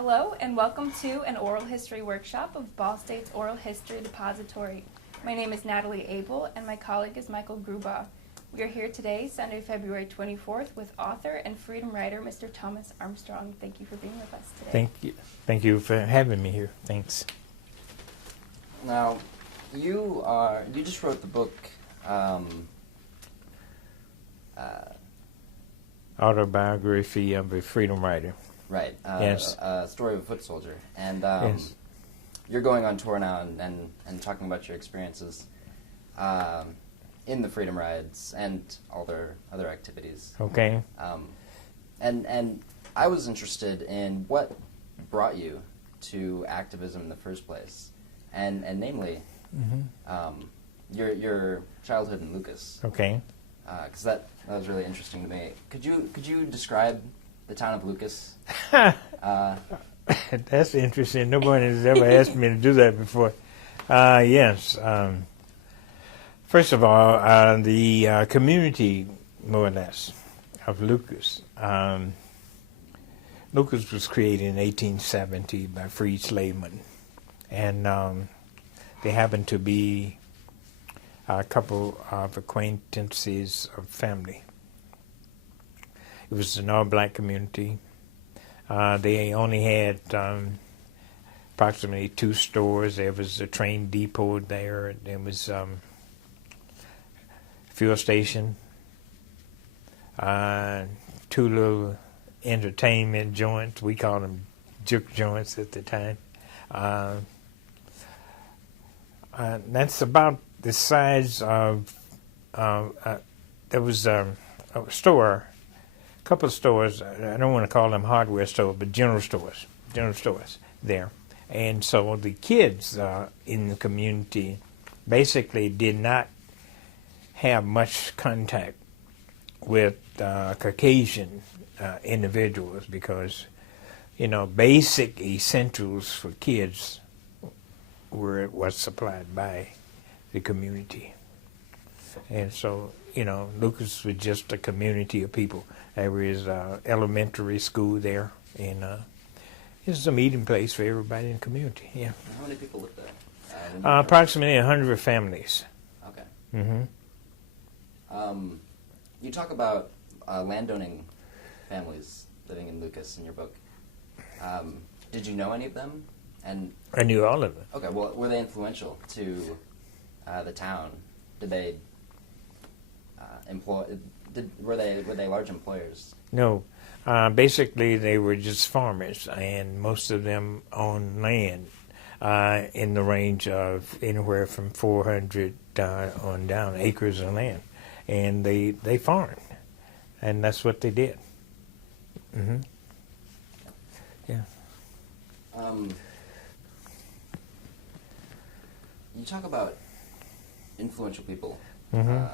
Hello and welcome to an oral history workshop of Ball State's Oral History Depository. My name is Natalie Abel and my colleague is Michael Grubaugh. We are here today, Sunday, February 24th, with author and freedom writer Mr. Thomas Armstrong. Thank you for being with us today. Thank you. Thank you for having me here. Thanks. Now, you just wrote the book Autobiography of a Freedom Writer. Right. Yes. Story of a Foot Soldier. And Yes. you're going on tour now and talking about your experiences in the Freedom Rides and all their other activities. Okay. And I was interested in what brought you to activism in the first place, and namely, your childhood in Lucas. Okay. Because that was really interesting to me. Could you describe the town of Lucas? That's interesting. Nobody has ever asked me to do that before. Yes. First of all, the community, more or less, of Lucas. Lucas was created in 1870 by freed slavemen, and they happened to be a couple of acquaintances of family. It was an all-black community. They only had approximately 2 stores. There was a train depot there. There was fuel station, 2 little entertainment joints. We called them juke joints at the time. That's about the size of. There was a store. Couple of stores. I don't want to call them hardware stores, but general stores there. And so the kids in the community basically did not have much contact with Caucasian individuals because, basic essentials for kids was supplied by the community. And so, Lucas was just a community of people. There was elementary school there, and it was a meeting place for everybody in the community. Yeah. How many people lived there? Approximately 100 families. Okay. Mm-hmm. You talk about landowning families living in Lucas in your book. Did you know any of them? And I knew all of them. Okay. Well, were they influential to the town? Did they were they large employers? No. Basically, they were just farmers, and most of them owned land in the range of anywhere from 400 on down acres of land. And they farmed, and that's what they did. Mm-hmm. Yeah. You talk about influential people. Mm-hmm.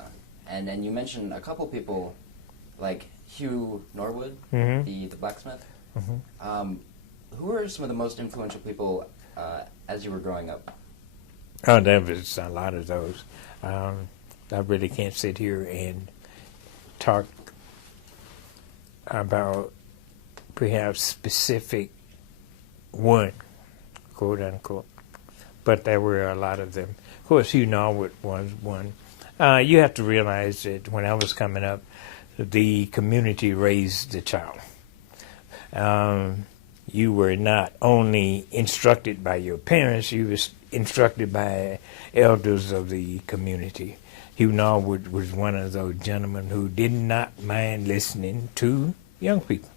And you mentioned a couple people, like Hugh Norwood, Mm-hmm. the blacksmith. Mm-hmm. Who are some of the most influential people as you were growing up? Oh, there was a lot of those. I really can't sit here and talk about perhaps specific one, quote unquote, but there were a lot of them. Of course, Hugh Norwood was one. You have to realize that when I was coming up, the community raised the child. You were not only instructed by your parents, you were instructed by elders of the community. Hugh Norwood was one of those gentlemen who did not mind listening to young people.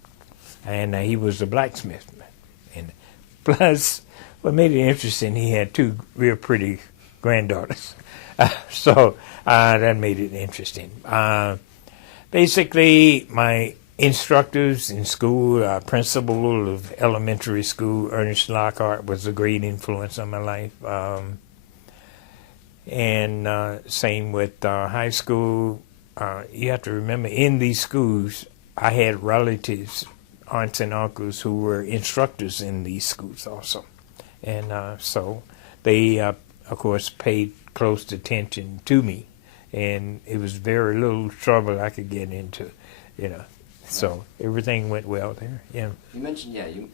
And he was a blacksmith. And plus, what made it interesting, he had 2 real pretty granddaughters. So that made it interesting. Basically, my instructors in school, principal of elementary school, Ernest Lockhart, was a great influence on my life. And same with high school. You have to remember, in these schools, I had relatives, aunts and uncles, who were instructors in these schools also. And so they, of course, paid close attention to me. And it was very little trouble I could get into, So everything went well there. Yeah. You mentioned, you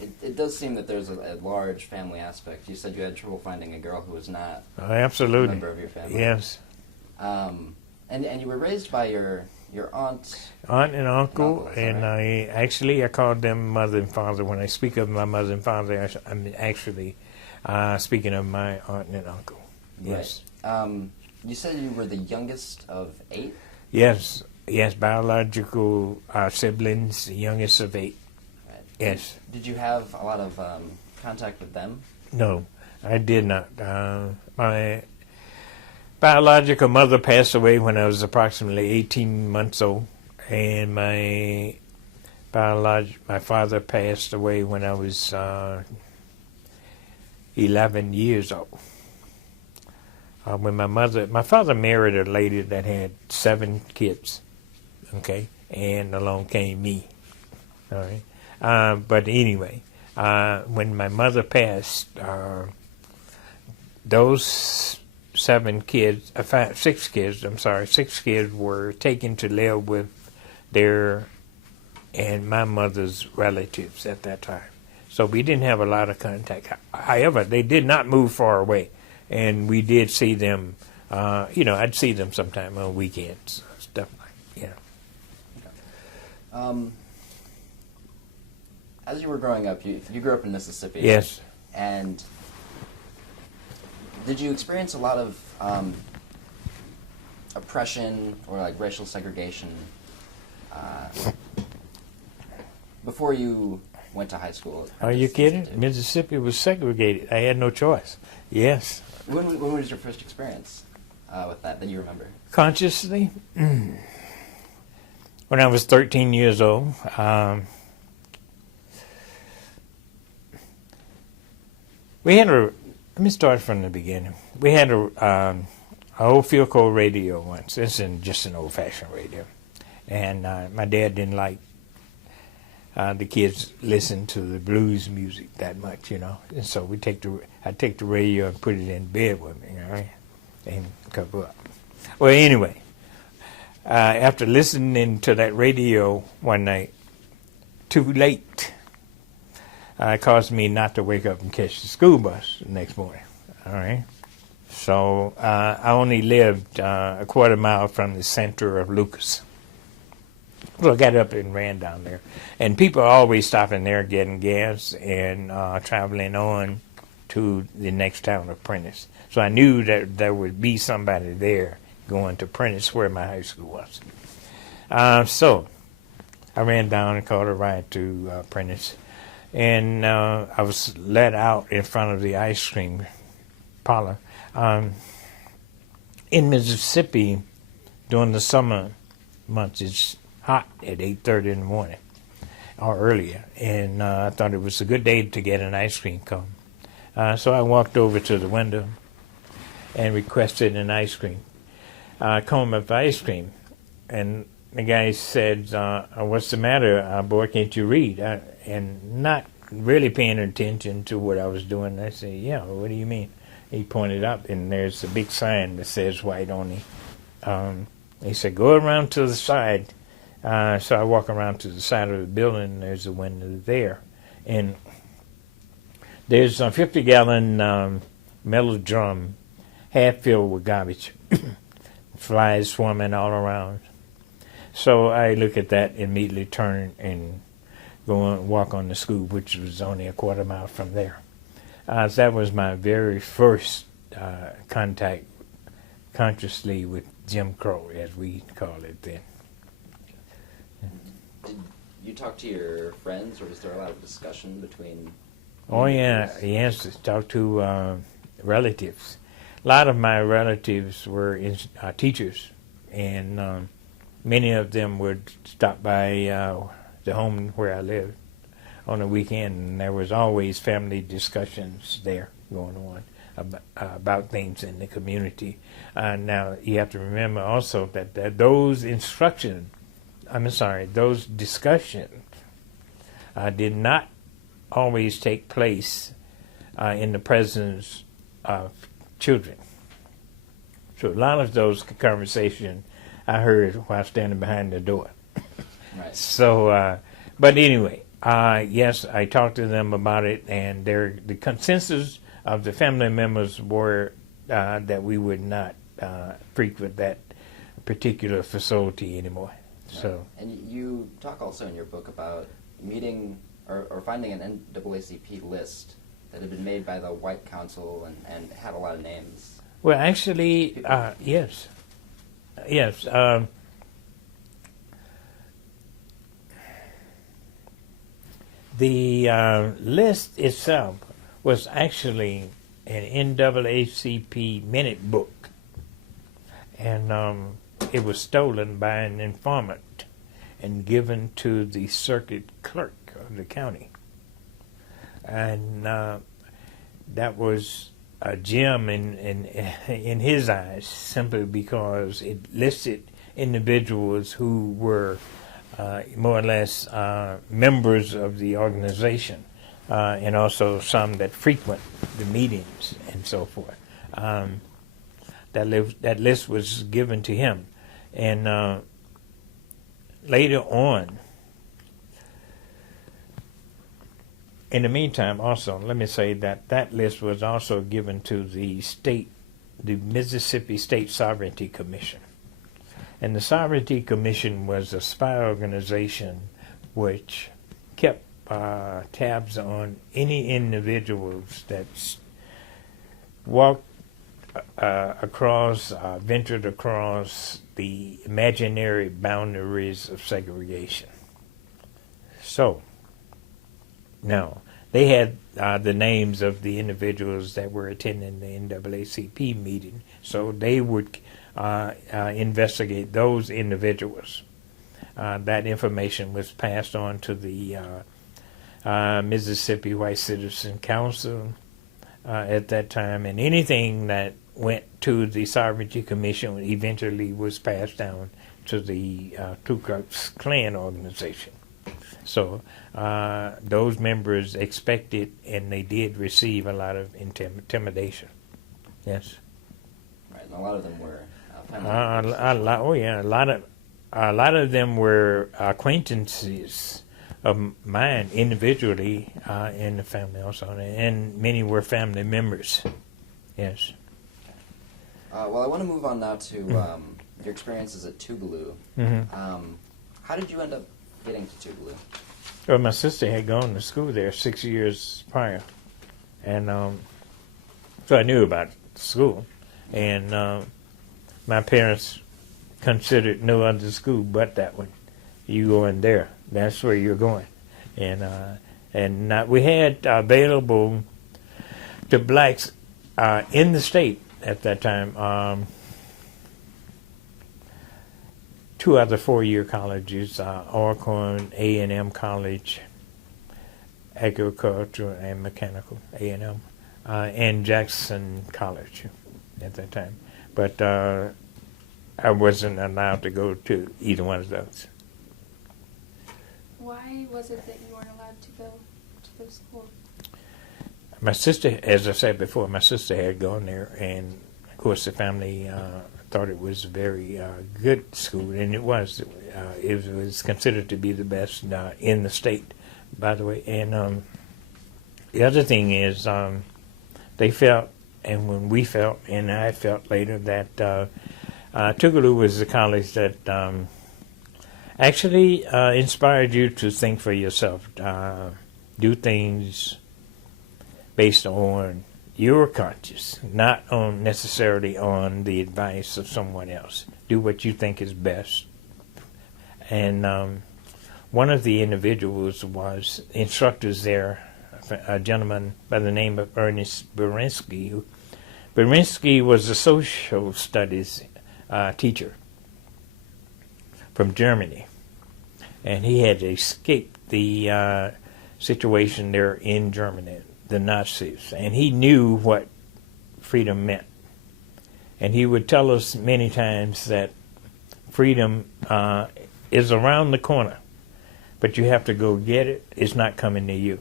it does seem that there's a large family aspect. You said you had trouble finding a girl who was not Absolutely. a member of your family. Yes. And you were raised by your aunt And uncle, and and I called them mother and father. When I speak of my mother and father, I'm actually speaking of my aunt and uncle. Yes. Right. You said you were the youngest of 8? Yes, biological siblings, the youngest of 8. Right. Yes. Did you have a lot of contact with them? No, I did not. My biological mother passed away when I was approximately 18 months old, and my father passed away when I was 11 years old. When my father married a lady that had 7 kids, okay, and along came me, all right. But anyway, when my mother passed, those 6 kids were taken to live with their and my mother's relatives at that time. So we didn't have a lot of contact. However, they did not move far away. And we did see them, I'd see them sometime on weekends, stuff like, As you were growing up, you grew up in Mississippi. Yes. And did you experience a lot of oppression or like racial segregation before you went to high school? Are you kidding? Mississippi was segregated. I had no choice. Yes. When was your first experience with that you remember? Consciously? When I was 13 years old. Let me start from the beginning. We had a old field core radio once. It's just an old-fashioned radio. And my dad didn't like the kids listen to the blues music that much, And so I'd take the radio and put it in bed with me, and cover up. Well, anyway, after listening to that radio one night, too late, it caused me not to wake up and catch the school bus the next morning, all right? So I only lived a quarter mile from the center of Lucas. So I got up and ran down there. And people are always stopping there getting gas and traveling on to the next town of Prentice. So I knew that there would be somebody there going to Prentice where my high school was. So I ran down and caught a ride to Prentice. And I was let out in front of the ice cream parlor. In Mississippi, during the summer months, it's hot at 8:30 in the morning or earlier, and I thought it was a good day to get an ice cream cone. So I walked over to the window and requested an ice cream, cone of ice cream, and the guy said, "What's the matter, boy? Can't you read?" And not really paying attention to what I was doing, I said, "Yeah, what do you mean?" He pointed up, and there's a big sign that says white only. He said, "Go around to the side." So I walk around to the side of the building, and there's a window there. And there's a 50-gallon metal drum half filled with garbage. Flies swarming all around. So I look at that, immediately turn and go and walk on the school, which was only a quarter mile from there. So that was my very first contact consciously with Jim Crow, as we called it then. Did you talk to your friends, or was there a lot of discussion between? Oh yeah, yes. Talk to relatives. A lot of my relatives were teachers, and many of them would stop by the home where I lived on the weekend, and there was always family discussions there going on about things in the community. Now you have to remember also that those discussions did not always take place in the presence of children. So a lot of those conversations I heard while standing behind the door. Right. So, but anyway, Yes, I talked to them about it, and the consensus of the family members were that we would not frequent that particular facility anymore. Right. So, and you talk also in your book about meeting or finding an NAACP list that had been made by the White Council and had a lot of names. well, actually, yes. Yes. The list itself was actually an NAACP minute book, and it was stolen by an informant and given to the circuit clerk of the county. And that was a gem in his eyes, simply because it listed individuals who were more or less members of the organization, and also some that frequent the meetings and so forth. That list was given to him, and later on, in the meantime, also, let me say that list was also given to the Mississippi State Sovereignty Commission. And the Sovereignty Commission was a spy organization which kept tabs on any individuals that walked ventured across the imaginary boundaries of segregation. So, now, they had the names of the individuals that were attending the NAACP meeting, so they would investigate those individuals. That information was passed on to the Mississippi White Citizen Council at that time, and anything that went to the Sovereignty Commission eventually was passed down to the Ku Klux Klan organization. So those members expected, and they did receive a lot of intimidation. Yes. Right, and a lot of them were a lot of them were acquaintances of mine individually in the family also, and many were family members. Yes. Well, I want to move on now to your experiences at Tougaloo. Mm-hmm. How did you end up getting to Tougaloo? Well, my sister had gone to school there 6 years prior, and so I knew about school, and my parents considered no other school but that one. You going there? That's where you're going, and we had available to blacks in the state at that time. 2 other 4-year colleges, Alcorn A&M College, Agricultural and Mechanical A&M, and Jackson College at that time. But I wasn't allowed to go to either one of those. Why was it that you weren't allowed to go to those schools? My sister, as I said before, my sister had gone there, and of course the family thought it was a very good school, and it was. It was considered to be the best in the state, by the way. And the other thing is, they felt, and when we felt, and I felt later, that Tougaloo was a college that actually inspired you to think for yourself, do things based on your conscience, not on necessarily on the advice of someone else. Do what you think is best. And one of the individuals was instructors there, a gentleman by the name of Ernest Berensky. Berensky was a social studies teacher from Germany, and he had escaped the situation there in Germany, the Nazis, and he knew what freedom meant. And he would tell us many times that freedom is around the corner, but you have to go get it. It's not coming to you.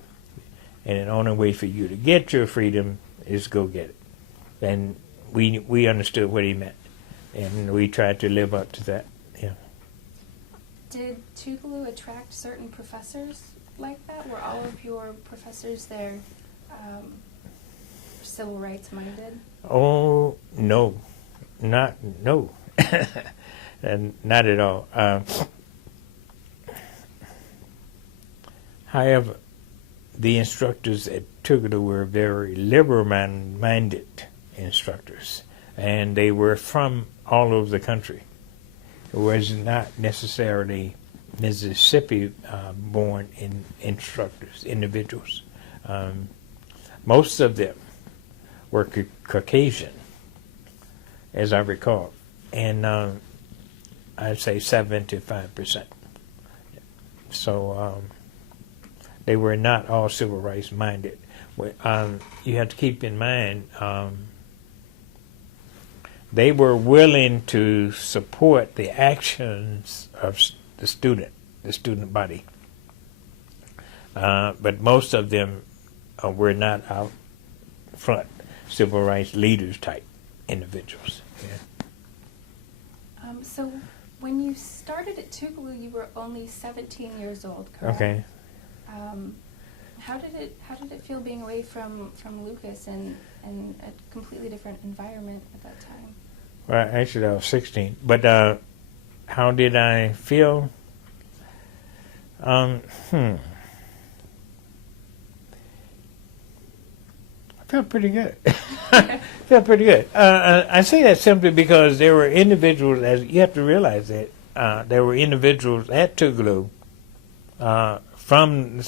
And the only way for you to get your freedom is go get it. And we understood what he meant, and we tried to live up to that. Yeah. Did Tougaloo attract certain professors like that? Were all of your professors there civil rights minded? Oh, no. No. And not at all. However, the instructors at Tougaloo were very liberal-minded instructors, and they were from all over the country. It was not necessarily Mississippi-born instructors, individuals. Most of them were Caucasian, as I recall, and I'd say 75%. So they were not all civil rights minded. You have to keep in mind they were willing to support the actions of the student body, but most of them were not out front civil rights leaders type individuals. Yeah. So when you started at Tougaloo, you were only 17 years old, correct? Okay. How did it feel being away from Lucas and a completely different environment at that time? Well, actually, I was 16. But how did I feel? I felt pretty good. Felt pretty good. I say that simply because there were individuals, as you have to realize that there were individuals at Tougaloo from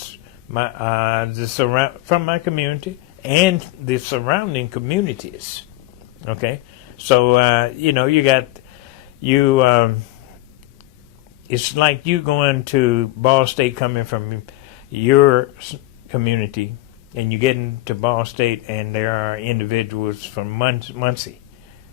my community and the surrounding communities. Okay, so it's like you going to Ball State, coming from your community, and you get into Ball State, and there are individuals from Muncie.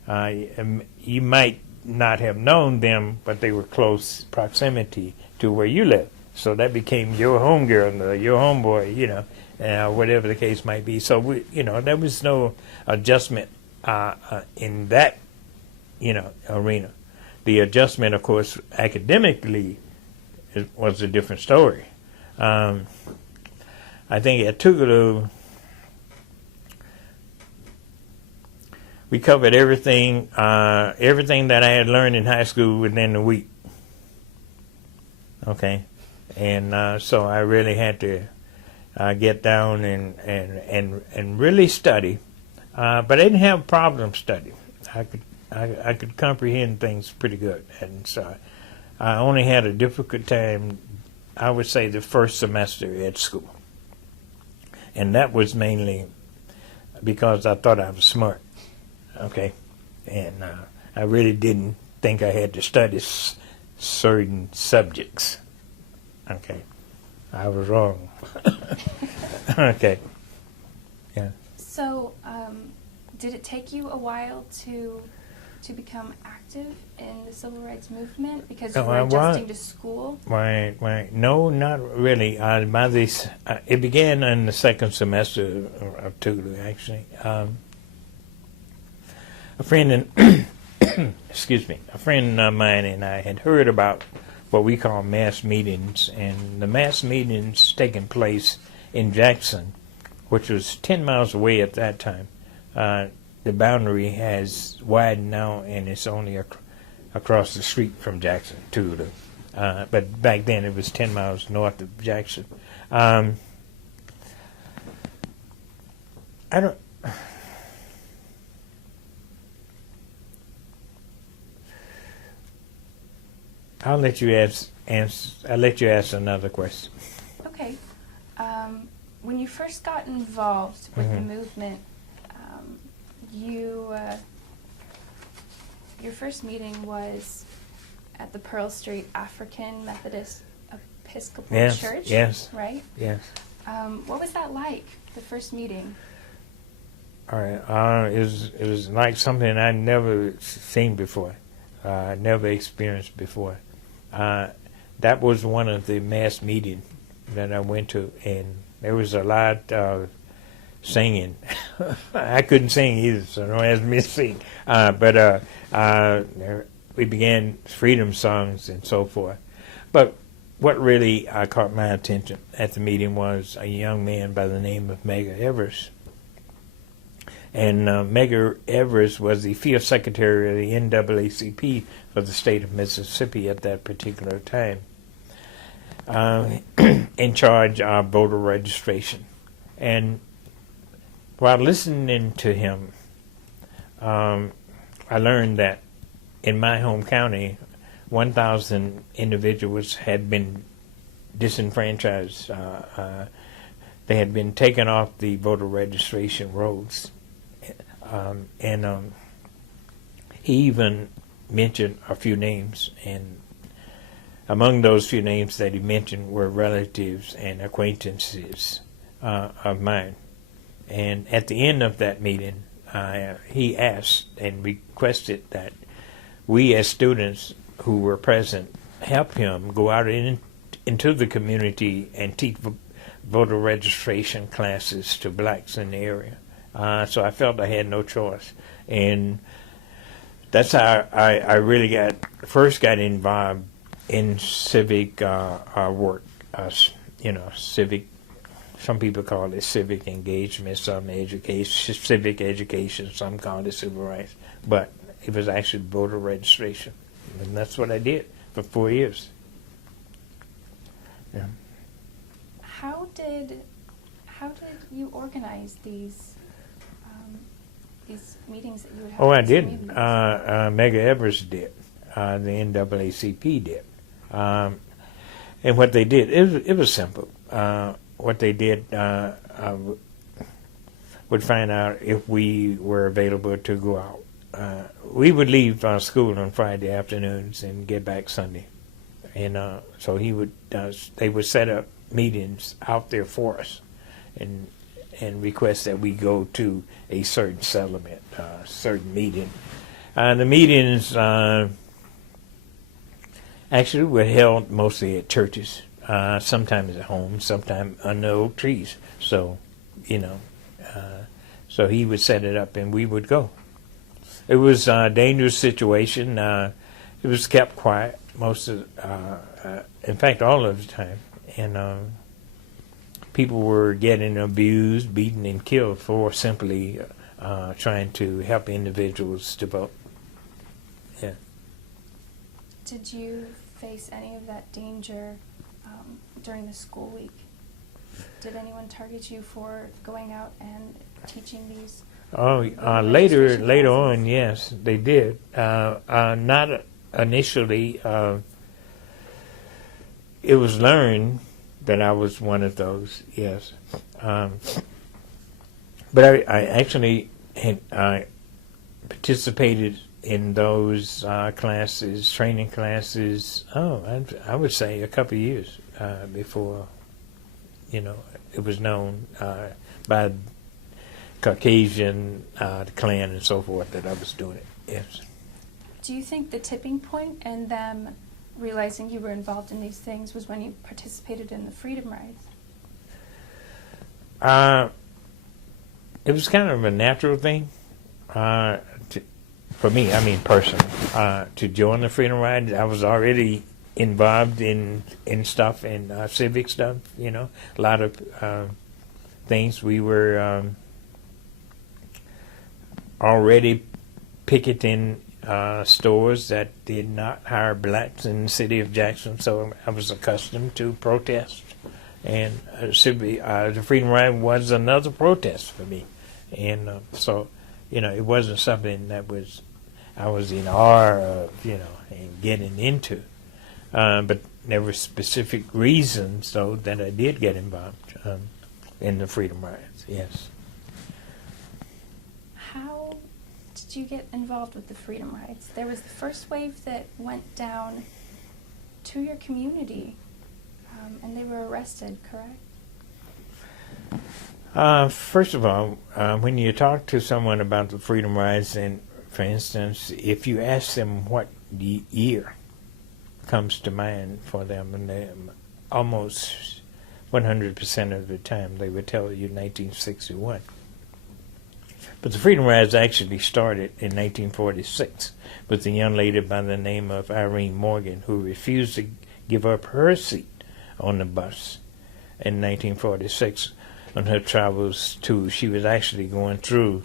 You might not have known them, but they were close proximity to where you live. So that became your homegirl, your homeboy, whatever the case might be. So there was no adjustment in that, arena. The adjustment, of course, academically was a different story. I think at Tougaloo, we covered everything that I had learned in high school within a week. Okay, and so I really had to get down and really study, but I didn't have problem studying. I could comprehend things pretty good, and so I only had a difficult time, I would say, the first semester at school. And that was mainly because I thought I was smart, okay? And I really didn't think I had to study certain subjects, okay? I was wrong. Okay, yeah. So, did it take you a while to become active in the civil rights movement because you were adjusting to school? Right. No, not really. By this, it began in the second semester of Tougaloo, actually. A friend a friend of mine and I had heard about what we call mass meetings, and the mass meetings taking place in Jackson, which was 10 miles away at that time. The boundary has widened now, and it's only across the street from Jackson, Tougaloo. But back then it was 10 miles north of Jackson. I'll let you ask another question. Okay. When you first got involved with the movement, your first meeting was at the Pearl Street African Methodist Episcopal Church. Yes. Right? Yes. What was that like, the first meeting? All right. It was like something I'd never seen before, never experienced before. That was one of the mass meetings that I went to, and there was a lot of singing. I couldn't sing either, so don't ask me to sing. But we began freedom songs and so forth. But what really caught my attention at the meeting was a young man by the name of Medgar Evers. And Medgar Evers was the field secretary of the NAACP for the state of Mississippi at that particular time, in charge of voter registration. And while listening to him, I learned that in my home county, 1,000 individuals had been disenfranchised. They had been taken off the voter registration rolls. And he even mentioned a few names, and among those few names that he mentioned were relatives and acquaintances of mine. And at the end of that meeting, he asked and requested that we as students who were present help him go out into the community and teach voter registration classes to blacks in the area. So I felt I had no choice. And that's how I really first got involved in civic work. Civic, some people call it civic engagement, some civic education, some call it civil rights. But it was actually voter registration. And that's what I did for 4 years. Yeah. How did you organize these meetings that you would have? Oh, I with didn't. communities? Medgar Evers did. The NAACP did. And what they did, it was simple. What they did would find out if we were available to go out. We would leave school on Friday afternoons and get back Sunday, and so they would set up meetings out there for us, and request that we go to a certain settlement, certain meeting. The meetings actually were held mostly at churches, sometimes at home, sometimes under oak trees. So, so he would set it up and we would go. It was a dangerous situation. It was kept quiet in fact, all of the time. And people were getting abused, beaten, and killed for simply trying to help individuals to vote. Yeah. Did you face any of that danger during the school week? Did anyone target you for going out and teaching these? Oh, later on, yes, they did. Not initially. It was learned that I was one of those, yes. But I actually I participated in those classes, training classes, I would say a couple of years before, it was known by Caucasian, the Klan and so forth that I was doing it, yes. Do you think the tipping point in them realizing you were involved in these things was when you participated in the freedom rides? It was kind of a natural thing for me, personally, to join the freedom rides. I was already involved in stuff, in civic stuff, a lot of things. We were already picketing stores that did not hire blacks in the city of Jackson, so I was accustomed to protest. And the Freedom Ride was another protest for me. And so, it wasn't something that I was in awe of, and getting into. But there were specific reasons, though, that I did get involved in the Freedom Rides, yes. How did you get involved with the Freedom Rides? There was the first wave that went down to your community, and they were arrested, correct? First of all, when you talk to someone about the Freedom Rides, and for instance, if you ask them what year comes to mind for them, and they almost 100% of the time they would tell you 1961. But the Freedom Rides actually started in 1946 with a young lady by the name of Irene Morgan, who refused to give up her seat on the bus in 1946 on her travels to, she was actually going through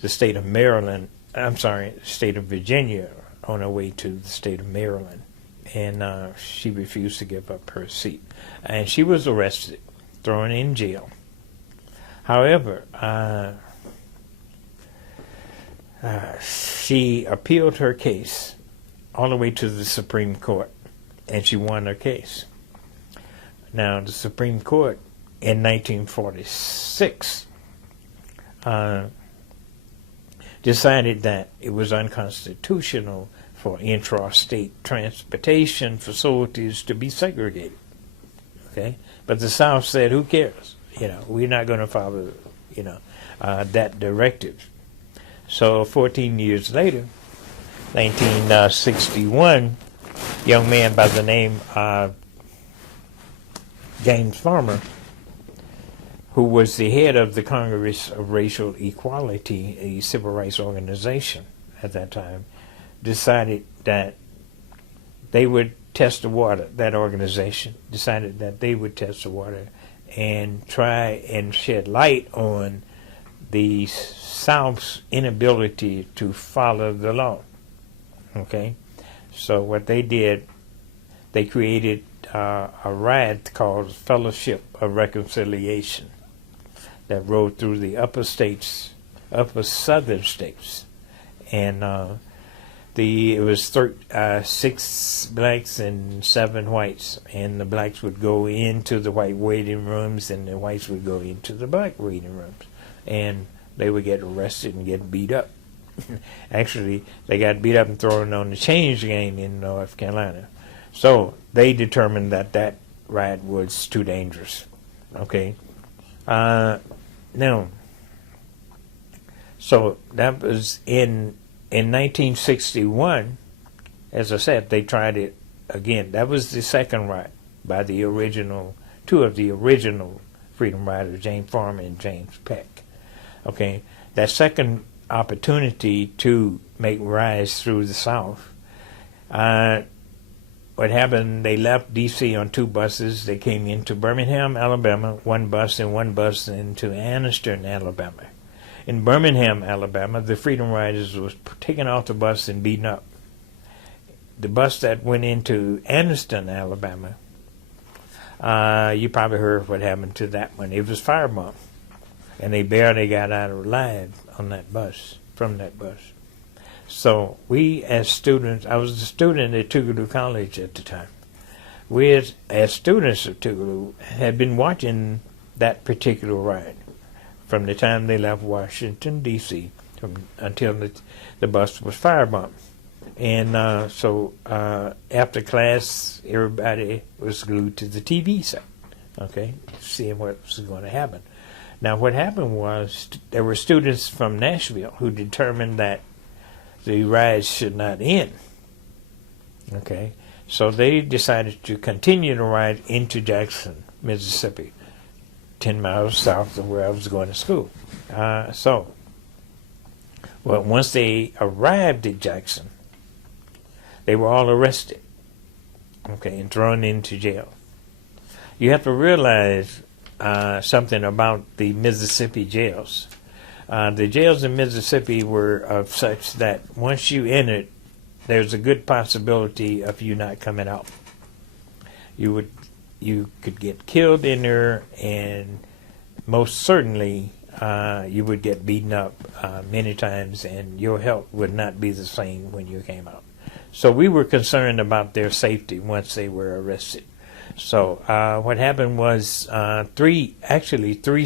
the state of Maryland, I'm sorry, the state of Virginia on her way to the state of Maryland. And she refused to give up her seat. And she was arrested, thrown in jail. However, she appealed her case all the way to the Supreme Court, and she won her case. Now, the Supreme Court in 1946 decided that it was unconstitutional for intrastate transportation facilities to be segregated. Okay, but the South said, "Who cares? We're not going to follow, that directive." So 14 years later, 1961, young man by the name of James Farmer, who was the head of the Congress of Racial Equality, a civil rights organization at that time, decided that they would test the water. That organization decided that they would test the water and try and shed light on the South's inability to follow the law. Okay, so what they did, they created a riot called Fellowship of Reconciliation that rode through the upper southern states, and it was 6 blacks and 7 whites, and the blacks would go into the white waiting rooms, and the whites would go into the black waiting rooms, and they would get arrested and get beat up. Actually, they got beat up and thrown on the change gang in North Carolina. So they determined that that riot was too dangerous. Okay. Now, so that was in 1961. As I said, they tried it again. That was the second riot by the original, 2 of the original freedom riders, James Farmer and James Peck. Okay, that second opportunity to make rides through the South, what happened, they left D.C. on 2 buses. They came into Birmingham, Alabama, 1 bus, and 1 bus into Anniston, Alabama. In Birmingham, Alabama, the freedom riders was taken off the bus and beaten up. The bus that went into Anniston, Alabama, you probably heard what happened to that one. It was firebombed, and they barely got out alive on that bus, from that bus. So we as students, I was a student at Tougaloo College at the time. We as students of Tougaloo had been watching that particular ride from the time they left Washington, D.C. until the bus was firebombed. And so after class, everybody was glued to the TV set, okay, seeing what was going to happen. Now, what happened was there were students from Nashville who determined that the ride should not end. Okay, so they decided to continue the ride into Jackson, Mississippi, 10 miles south of where I was going to school. Once they arrived at Jackson, they were all arrested, okay, and thrown into jail. You have to realize something about the Mississippi jails. The jails in Mississippi were of such that once you entered, there's a good possibility of you not coming out. You could get killed in there, and most certainly you would get beaten up many times, and your health would not be the same when you came out. So we were concerned about their safety once they were arrested. So what happened was 3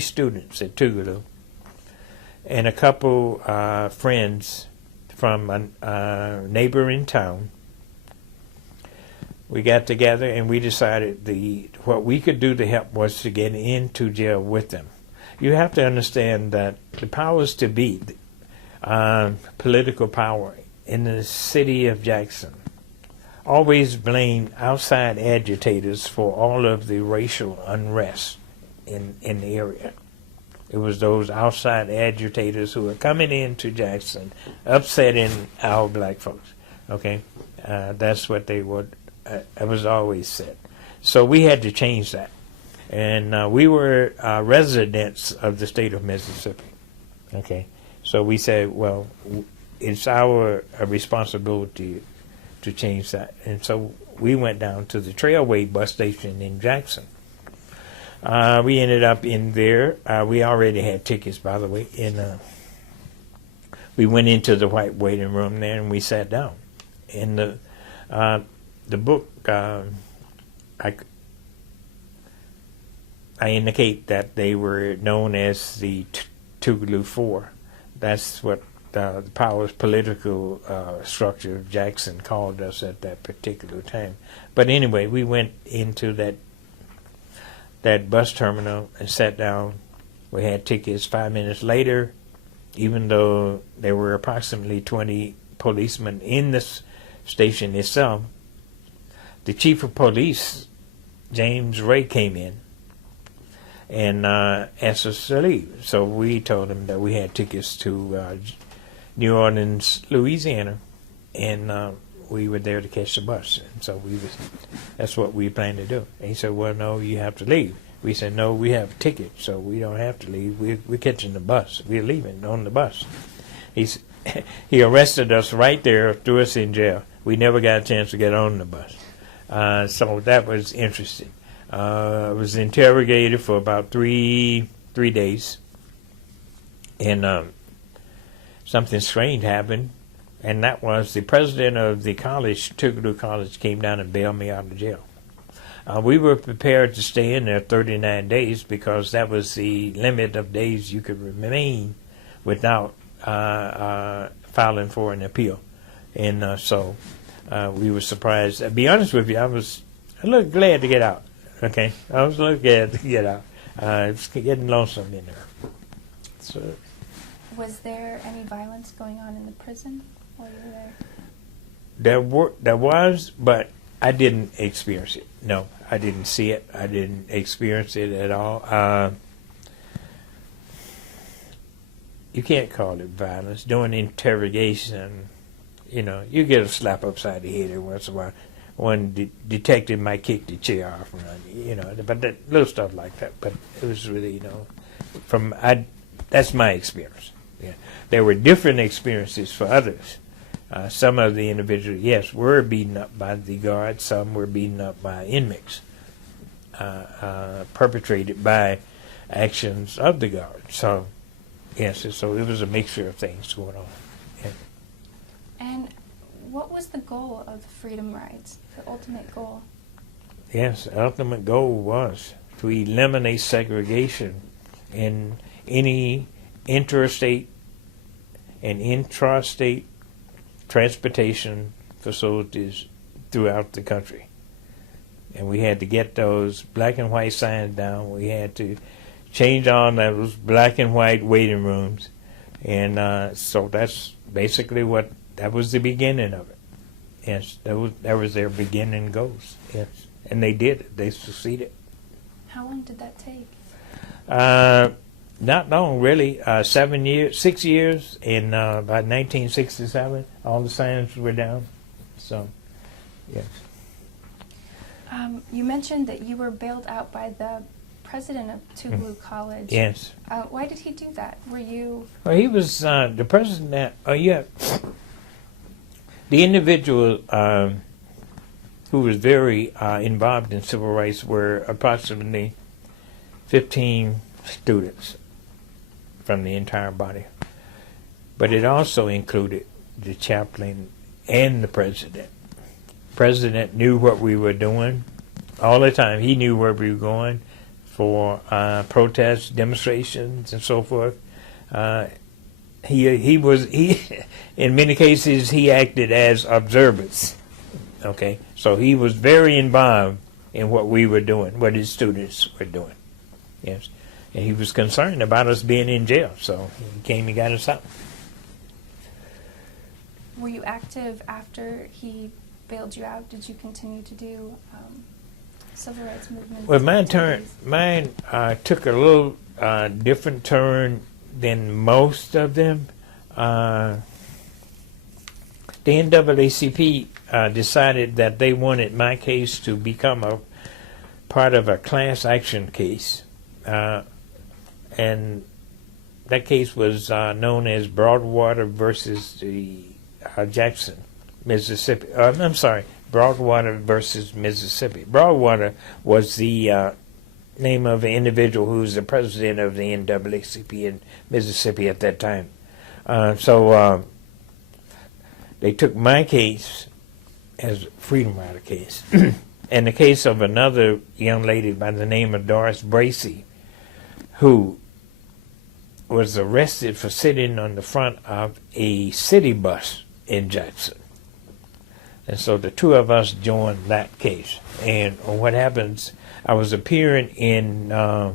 students at Tougaloo and a couple friends from a neighboring town, we got together and we decided what we could do to help was to get into jail with them. You have to understand that the powers to be, political power in the city of Jackson, always blamed outside agitators for all of the racial unrest in the area. It was those outside agitators who were coming into Jackson, upsetting our black folks. Okay, that's what they would. It was always said. So we had to change that. And we were residents of the state of Mississippi. Okay. So we said, well, it's our responsibility to change that. And so we went down to the Trailway bus station in Jackson. We ended up in there. We already had tickets, by the way. And we went into the white waiting room there, and we sat down. And the book, I indicate that they were known as the Tougaloo Four. That's what the power's political structure of Jackson called us at that particular time. But anyway, we went into that bus terminal and sat down. We had tickets. 5 minutes later, even though there were approximately 20 policemen in the station itself, the chief of police, James Ray, came in and asked us to leave. So we told him that we had tickets to New Orleans, Louisiana, and we were there to catch the bus. And so that's what we planned to do. And he said, well, no, you have to leave. We said, no, we have tickets, so we don't have to leave. We're catching the bus. We're leaving on the bus. He arrested us right there, threw us in jail. We never got a chance to get on the bus. So that was interesting. I was interrogated for about three days, and something strange happened, and that was the president of the college, Tougaloo College, came down and bailed me out of jail. We were prepared to stay in there 39 days because that was the limit of days you could remain without filing for an appeal, and so we were surprised. To be honest with you, I was a little glad to get out. Okay, I was a little glad to get out. It's getting lonesome in there. So, was there any violence going on in the prison while you were there? There was, but I didn't experience it. No, I didn't see it. I didn't experience it at all. You can't call it violence. During interrogation, you get a slap upside the head every once in a while. One detective might kick the chair off, but that little stuff like that. But it was really, that's my experience. Yeah, there were different experiences for others. Some of the individuals, yes, were beaten up by the guards. Some were beaten up by inmates, perpetrated by actions of the guards. So, yes, so it was a mixture of things going on. Yeah. And what was the goal of the Freedom Rides, the ultimate goal? Yes, the ultimate goal was to eliminate segregation in any interstate and intrastate transportation facilities throughout the country. And we had to get those black and white signs down. We had to change on those black and white waiting rooms. And so that's basically that was the beginning of it. Yes, that was their beginning goals. Yes, and they did it. They succeeded. How long did that take? Not long, really. 6 years. In about 1967, all the signs were down. So, yes. You mentioned that you were bailed out by the president of Tougaloo College. Yes. Why did he do that? Were you? Well, he was the president. The individual who was very involved in civil rights were approximately 15 students from the entire body. But it also included the chaplain and the president. The president knew what we were doing all the time. He knew where we were going for protests, demonstrations, and so forth. He in many cases he acted as observers. Okay, so he was very involved in what we were doing, what his students were doing. Yes, and he was concerned about us being in jail, so he came and got us out. Were you active after he bailed you out? Did you continue to do civil rights movement? Well, mine took a little different turn than most of them. The NAACP decided that they wanted my case to become part of a class action case, and that case was known as Broadwater versus the Jackson, Mississippi. I'm sorry, Broadwater versus Mississippi. Broadwater was the name of an individual who was the president of the NAACP in Mississippi at that time. So they took my case as a Freedom Rider case, and the case of another young lady by the name of Doris Bracy, who was arrested for sitting on the front of a city bus in Jackson. And so the two of us joined that case. And what happens, I was appearing in a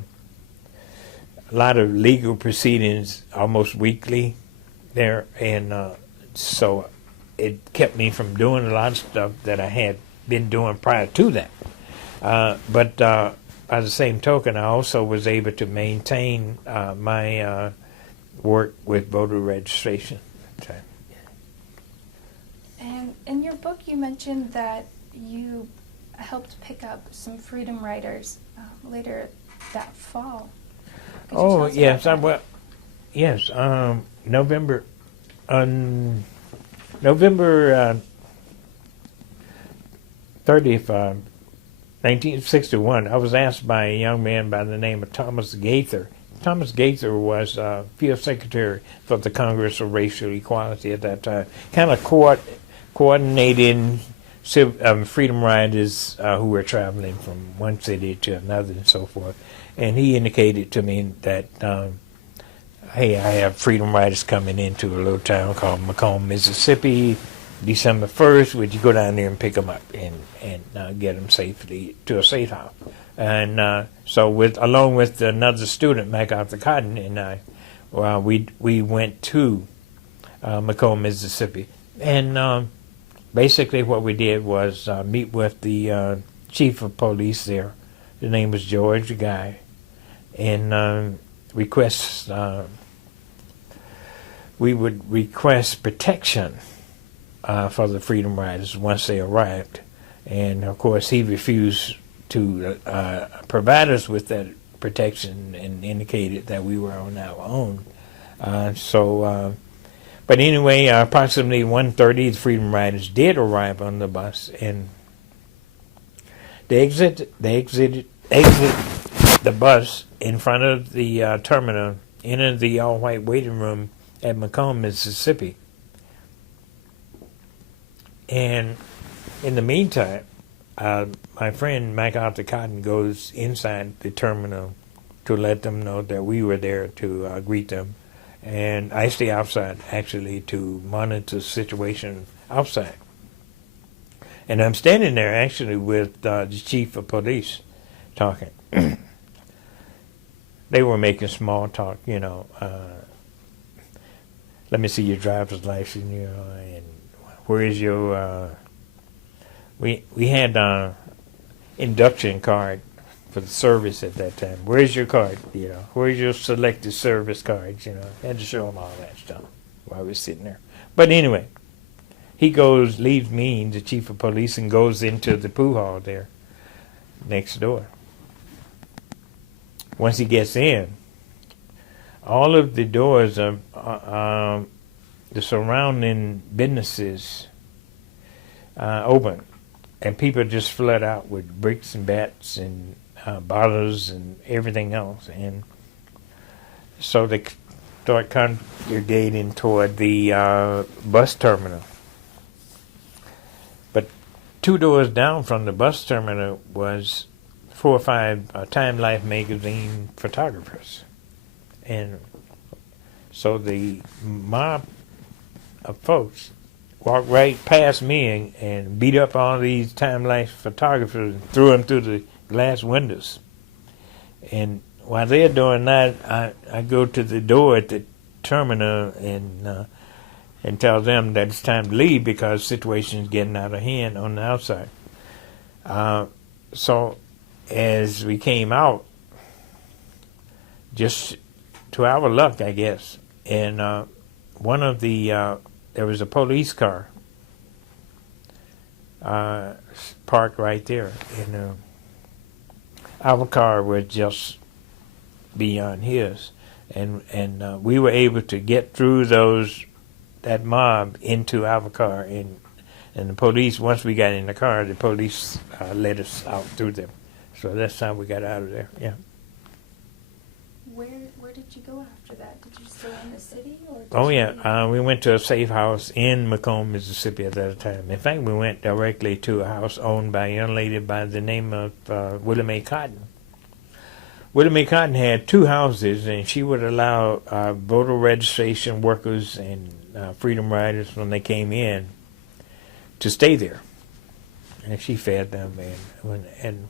lot of legal proceedings almost weekly there, and so it kept me from doing a lot of stuff that I had been doing prior to that. But by the same token, I also was able to maintain my work with voter registration. And in your book, you mentioned that you helped pick up some Freedom Riders later that fall. Could you tell us yes, about that? yes. November 30th, 1961, I was asked by a young man by the name of Thomas Gaither. Thomas Gaither was field secretary for the Congress of Racial Equality at that time, kind of coordinating freedom riders who were traveling from one city to another and so forth. And he indicated to me that, hey, I have freedom riders coming into a little town called Macomb, Mississippi, December 1st. Would you go down there and pick them up and get them safely to a safe house? And so, along with another student, MacArthur Cotton, and I, we went to Macomb, Mississippi, and basically what we did was meet with the chief of police there. The name was George Guy, and we would request protection for the Freedom Riders once they arrived, and of course he refused to provide us with that protection and indicated that we were on our own. But anyway, approximately 1:30, the Freedom Riders did arrive on the bus, and they exited the bus in front of the terminal, entered the all-white waiting room at Macomb, Mississippi. And in the meantime, my friend MacArthur Cotton goes inside the terminal to let them know that we were there to greet them. And I stay outside, actually, to monitor the situation outside. And I'm standing there, actually, with the chief of police talking. They were making small talk, let me see your driver's license, and where is your... We had induction card for the service at that time. Where's your card? Where's your selected service cards? Had to show them all that stuff while we were sitting there. But anyway, he leaves me, the chief of police, and goes into the pool hall there next door. Once he gets in, all of the doors of the surrounding businesses open. And people just flood out with bricks and bats and bottles and everything else. And so they start congregating toward the bus terminal. But 2 doors down from the bus terminal was 4 or 5 Time Life magazine photographers. And so the mob of folks walked right past me and beat up all these Time Life photographers and threw them through the glass windows. And while they're doing that, I go to the door at the terminal and tell them that it's time to leave because the situation's getting out of hand on the outside. So as we came out, just to our luck, I guess, and one of the there was a police car parked right there, our car was just beyond his, and we were able to get through that mob into our car, and the police, once we got in the car, the police let us out through them. So that's how we got out of there. Yeah. Where did you go after that? Did you stay in the city? Or did Oh you yeah, we went to a safe house in Macomb, Mississippi at that time. In fact, we went directly to a house owned by a young lady by the name of William A. Cotton. William A. Cotton had 2 houses, and she would allow voter registration workers and freedom riders, when they came in, to stay there. And she fed them and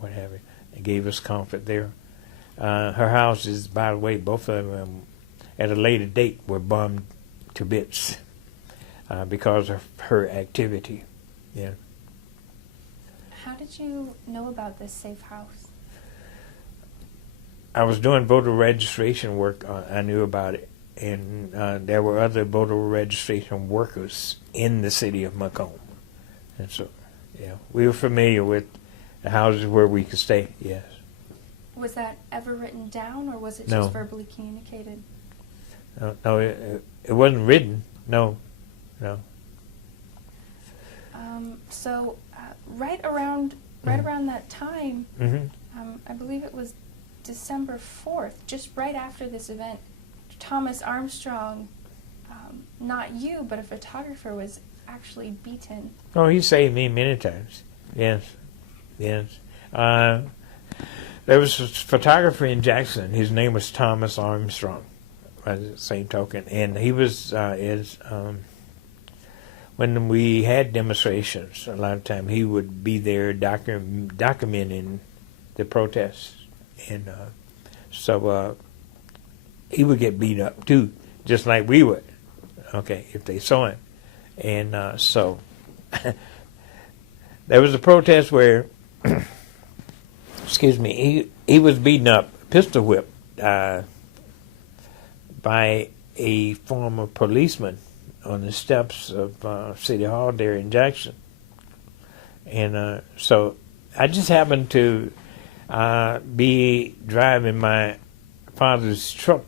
what have you. It gave us comfort there. Her houses, by the way, both of them, at a later date, were bombed to bits because of her activity. Yeah. How did you know about this safe house? I was doing voter registration work. I knew about it, and there were other voter registration workers in the city of Macomb, and so we were familiar with the houses where we could stay. Yes. Was that ever written down, or was it No. just verbally communicated? No, it wasn't written. No. So right around that time, Mm-hmm. I believe it was December 4th, just right after this event, Thomas Armstrong, not you, but a photographer, was actually beaten. Oh, he saved me many times. Yes. There was a photographer in Jackson. His name was Thomas Armstrong, by the same token. And he was, when we had demonstrations, a lot of time he would be there documenting the protests. And so he would get beat up too, just like we would, if they saw him. And so there was a protest where, he was beaten up, pistol whipped by a former policeman on the steps of City Hall there in Jackson. And so I just happened to be driving my father's truck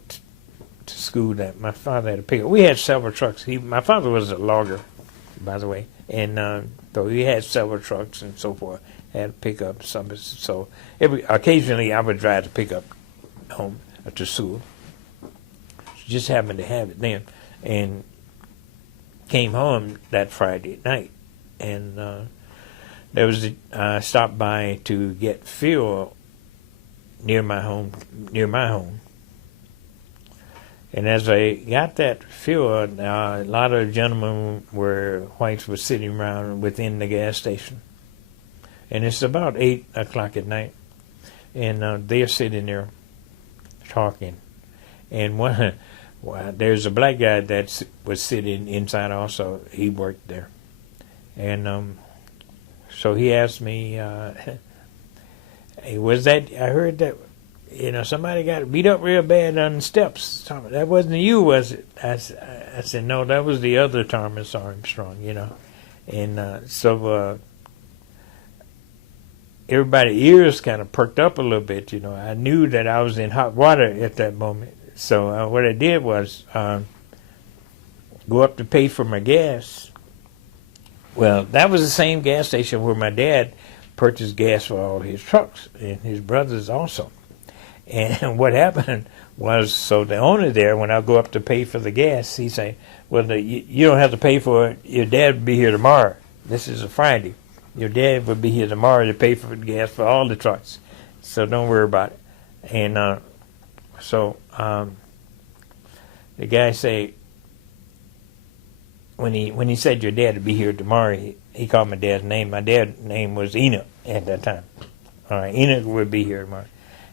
to school. That my father had a pickup. We had several trucks. My father was a logger, by the way, and so he had several trucks and so forth. Had a pickup, so occasionally I would drive the pickup home to school. Just happened to have it then, and came home that Friday night, and there was stopped by to get fuel near my home. And as I got that fuel, a lot of gentlemen whites were sitting around within the gas station. And it's about 8 o'clock at night, and they're sitting there talking. And there's a black guy that was sitting inside also. He worked there. And so he asked me, hey, was that, I heard that, somebody got beat up real bad on the steps. That wasn't you, was it? I said, no, that was the other Thomas Armstrong, And so everybody's ears kind of perked up a little bit, I knew that I was in hot water at that moment. So what I did was go up to pay for my gas. Well, that was the same gas station where my dad purchased gas for all his trucks, and his brothers also. And what happened was, so the owner there, when I go up to pay for the gas, he say, well, you don't have to pay for it. Your dad will be here tomorrow. This is a Friday. Your dad will be here tomorrow to pay for the gas for all the trucks. So don't worry about it. And so the guy say, when he said your dad would be here tomorrow, he called my dad's name. My dad's name was Enoch at that time. All right, Enoch would be here tomorrow.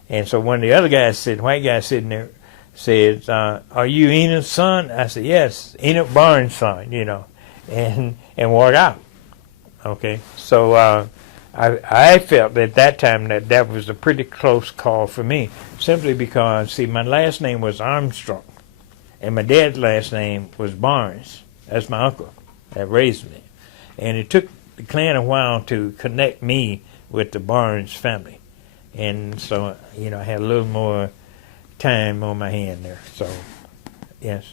And so one of the other guys, white guy sitting there, said, are you Enoch's son? I said, yes, Enoch Barnes' son, and walked out. Okay, so I felt at that time that was a pretty close call for me, simply because, see, my last name was Armstrong, and my dad's last name was Barnes. That's my uncle that raised me. And it took the clan a while to connect me with the Barnes family. and so I had a little more time on my hand there. So, yes.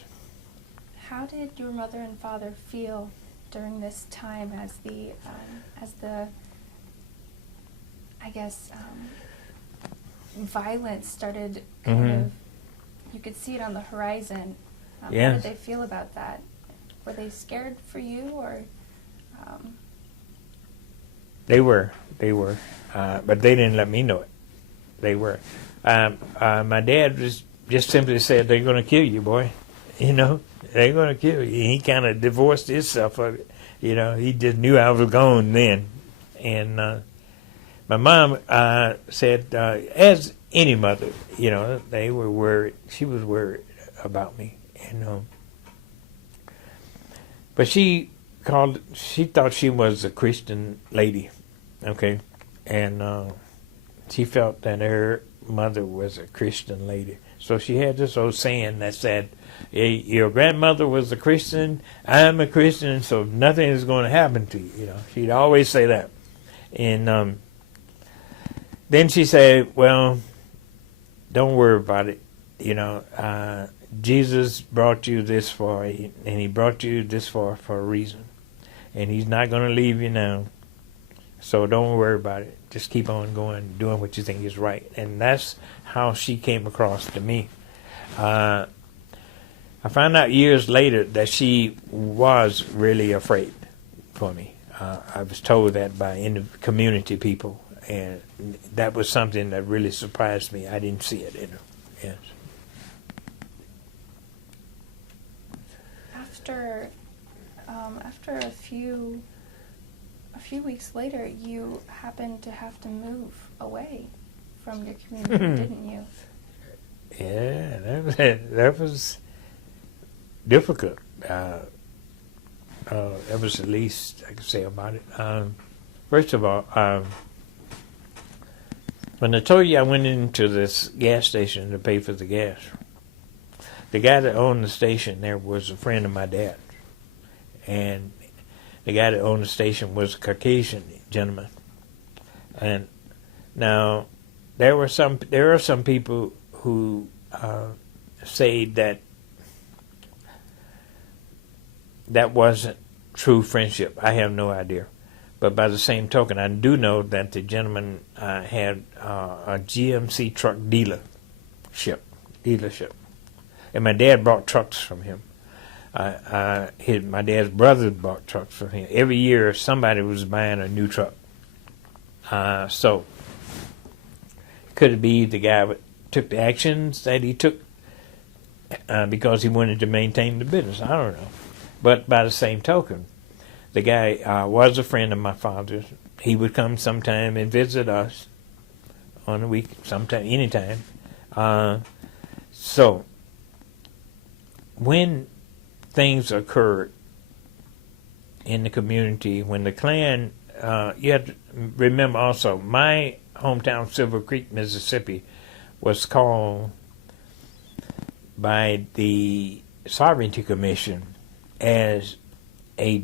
How did your mother and father feel during this time as the I guess violence started kind of, you could see it on the horizon. How did they feel about that? Were they scared for you, or? They were, but they didn't let me know it. They were. My dad just simply said, "They're going to kill you, boy. They're going to kill you." And he kind of divorced himself of it. He just knew I was gone then. And my mom said, as any mother, they were worried. She was worried about me, but she thought she was a Christian lady, okay, and she felt that her mother was a Christian lady. So she had this old saying that said, hey, your grandmother was a Christian, I'm a Christian, so nothing is going to happen to you. She'd always say that. And then she said, well, don't worry about it. Jesus brought you this far, and he brought you this far for a reason. And he's not going to leave you now. So don't worry about it. Just keep on going, doing what you think is right. And that's how she came across to me. I found out years later that she was really afraid for me. I was told that by community people, and that was something that really surprised me. I didn't see it in her. Yes. After a few weeks later, you happened to have to move away from your community, didn't you? Yeah, that was difficult. That was the least I could say about it. First of all, when I told you I went into this gas station to pay for the gas, the guy that owned the station there was a friend of my dad's. And the guy that owned the station was a Caucasian gentleman. And now there are some people who say that wasn't true friendship. I have no idea. But by the same token, I do know that the gentleman had a GMC truck dealership. And my dad bought trucks from him. My dad's brother bought trucks from him. Every year, somebody was buying a new truck. So, could it be the guy that took the actions that he took because he wanted to maintain the business? I don't know. But by the same token, the guy was a friend of my father's. He would come sometime and visit us on the week, sometime, anytime. So, when things occurred in the community, when the Klan, you have to remember also, my hometown, Silver Creek, Mississippi, was called by the Sovereignty Commission as a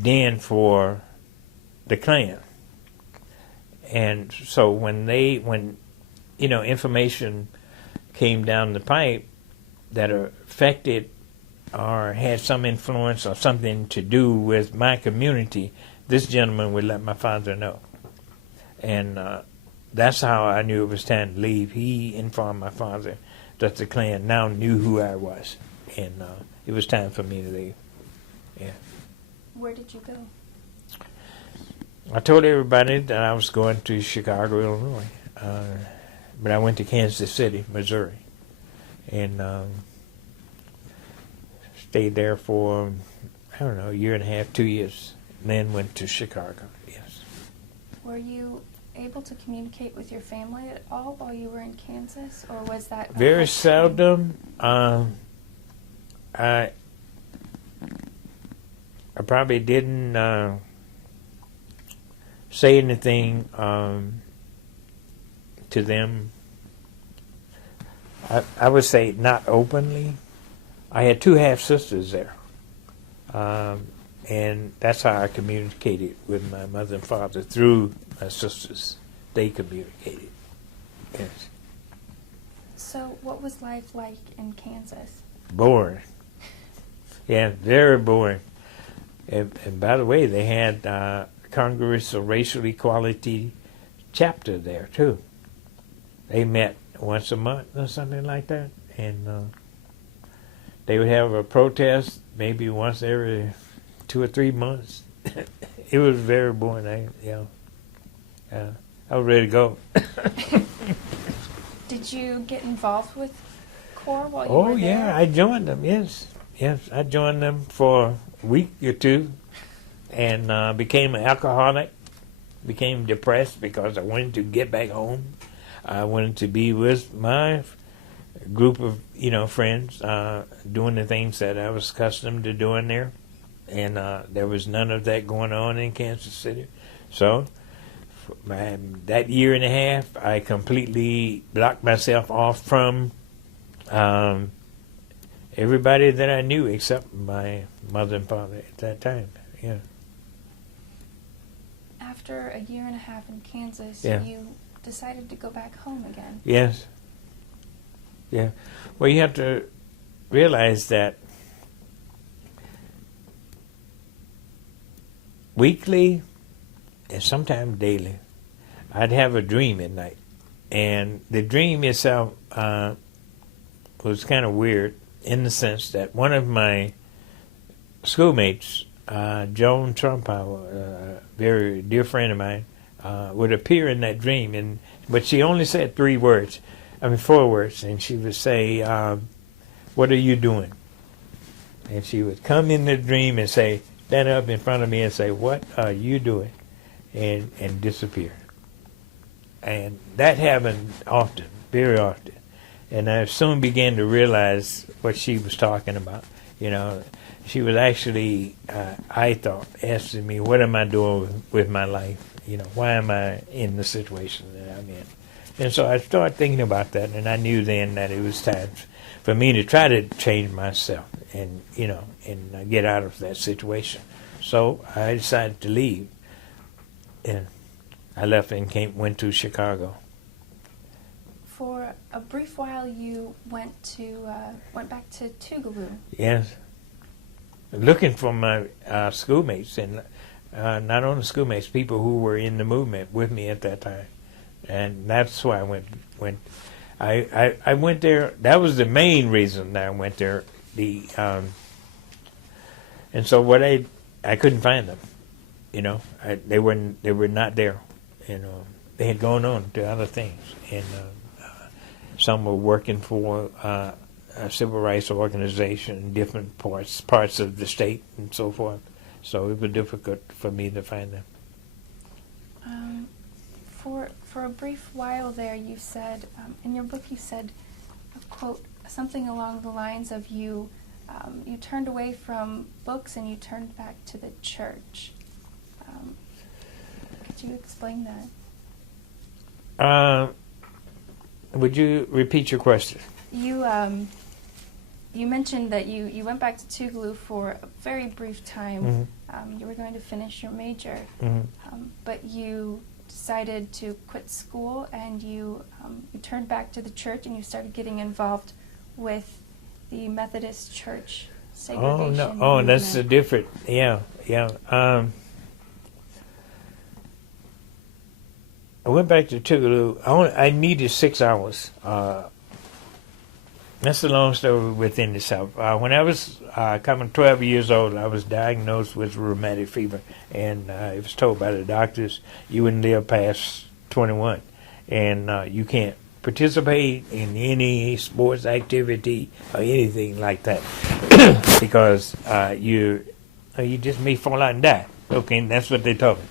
den for the Klan. And so when information came down the pipe that affected or had some influence or something to do with my community, this gentleman would let my father know. And that's how I knew it was time to leave. He informed my father that the Klan now knew who I was. And it was time for me to leave. Yeah. Where did you go? I told everybody that I was going to Chicago, Illinois. But I went to Kansas City, Missouri. And stayed there for, a year and a half, 2 years, and then went to Chicago, yes. Were you able to communicate with your family at all while you were in Kansas, or was that... Very seldom. I probably didn't say anything to them. I would say not openly. I had 2 half-sisters there, and that's how I communicated with my mother and father, through my sisters. They communicated. Yes. So, what was life like in Kansas? Boring. Yeah, very boring. And by the way, they had Congress of Racial Equality chapter there too. They met once a month or something like that, and they would have a protest maybe once every 2 or 3 months. It was very boring. I was ready to go. Did you get involved with CORE while you Oh were there? yeah, I joined them. Yes, I joined them for a week or two, and became an alcoholic. Became depressed because I wanted to get back home. I wanted to be with my group of friends, doing the things that I was accustomed to doing there, and there was none of that going on in Kansas City. So that year and a half, I completely blocked myself off from everybody that I knew except my mother and father at that time. Yeah. After a year and a half in Kansas, Yeah. you decided to go back home again. Yes. Yeah. Well, you have to realize that weekly and sometimes daily, I'd have a dream at night. And the dream itself was kind of weird in the sense that one of my schoolmates, Joan Trumpauer, a very dear friend of mine, would appear in that dream, but she only said 4 words, and she would say, "What are you doing?" And she would come in the dream and say, stand up in front of me and say, "What are you doing?" and disappear. And that happened often, very often. And I soon began to realize what she was talking about. She was actually, I thought, asking me, what am I doing with my life? Why am I in the situation that I'm in? And so I started thinking about that, and I knew then that it was time for me to try to change myself and get out of that situation. So I decided to leave, and I left and went to Chicago. For a brief while, you went back to Tougaloo. Yes. Looking for my schoolmates, and not only schoolmates, people who were in the movement with me at that time. And that's why I went. I went there. That was the main reason that I went there. And so what I couldn't find them. They were not there. They had gone on to other things, and some were working for a civil rights organization in different parts of the state and so forth. So it was difficult for me to find them. For a brief while there, you said, in your book you said, quote, something along the lines of you turned away from books and you turned back to the church. Could you explain that? Would you repeat your question? You mentioned that you went back to Tougaloo for a very brief time. Mm-hmm. You were going to finish your major, Mm-hmm. but you decided to quit school and you turned back to the church and you started getting involved with the Methodist Church segregation. Oh no! Oh, that's a different. Yeah. I went back to Tougaloo. I needed 6 hours. That's a long story within itself. When I was coming 12 years old, I was diagnosed with rheumatic fever, and it was told by the doctors you wouldn't live past 21, and you can't participate in any sports activity or anything like that because you just may fall out and die. Okay, and that's what they told me.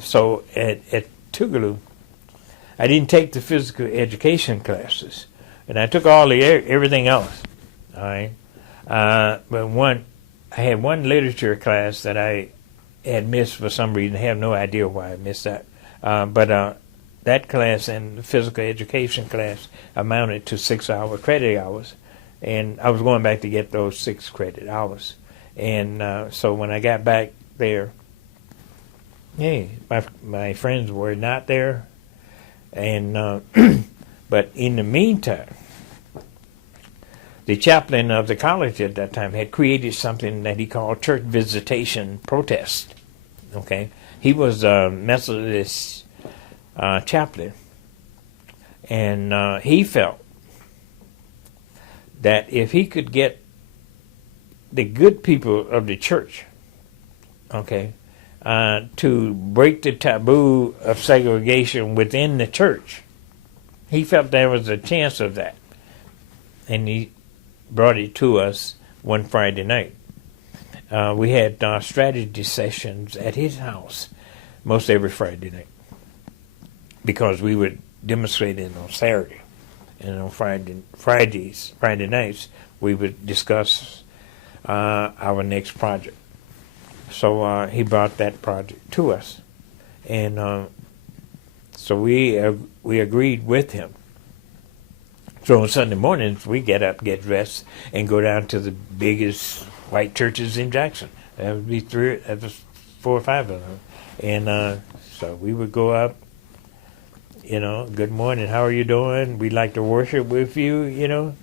So at Tougaloo, I didn't take the physical education classes. And I took everything else, all right. But I had one literature class that I had missed for some reason. I have no idea why I missed that. But that class and the physical education class amounted to 6 credit hours, and I was going back to get those 6 credit hours. And so when I got back there, hey, my friends were not there, and But in the meantime, the chaplain of the college at that time had created something that he called church visitation protest. Okay, he was a Methodist chaplain, and he felt that if he could get the good people of the church, okay, to break the taboo of segregation within the church, he felt there was a chance of that, and he brought it to us one Friday night. We had strategy sessions at his house most every Friday night because we would demonstrate it on Saturday, and on Friday nights, we would discuss our next project. So he brought that project to us, and so we agreed with him. So on Sunday mornings, we get up, get dressed, and go down to the biggest white churches in Jackson. That would be 4 or 5 of them. And so we would go up, good morning, how are you doing? We'd like to worship with you,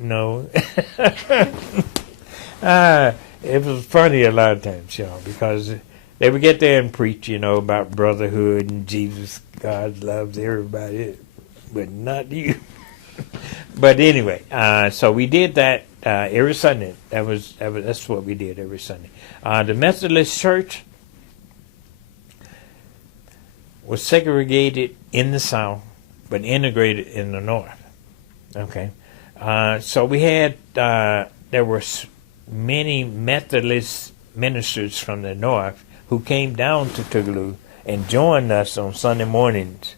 No. It was funny a lot of times, because they would get there and preach, about brotherhood and Jesus, God loves everybody, but not you. But anyway, so we did that every Sunday. That's what we did every Sunday. The Methodist Church was segregated in the South, but integrated in the North. Okay, so we had there were many Methodist ministers from the North who came down to Tougaloo and joined us on Sunday mornings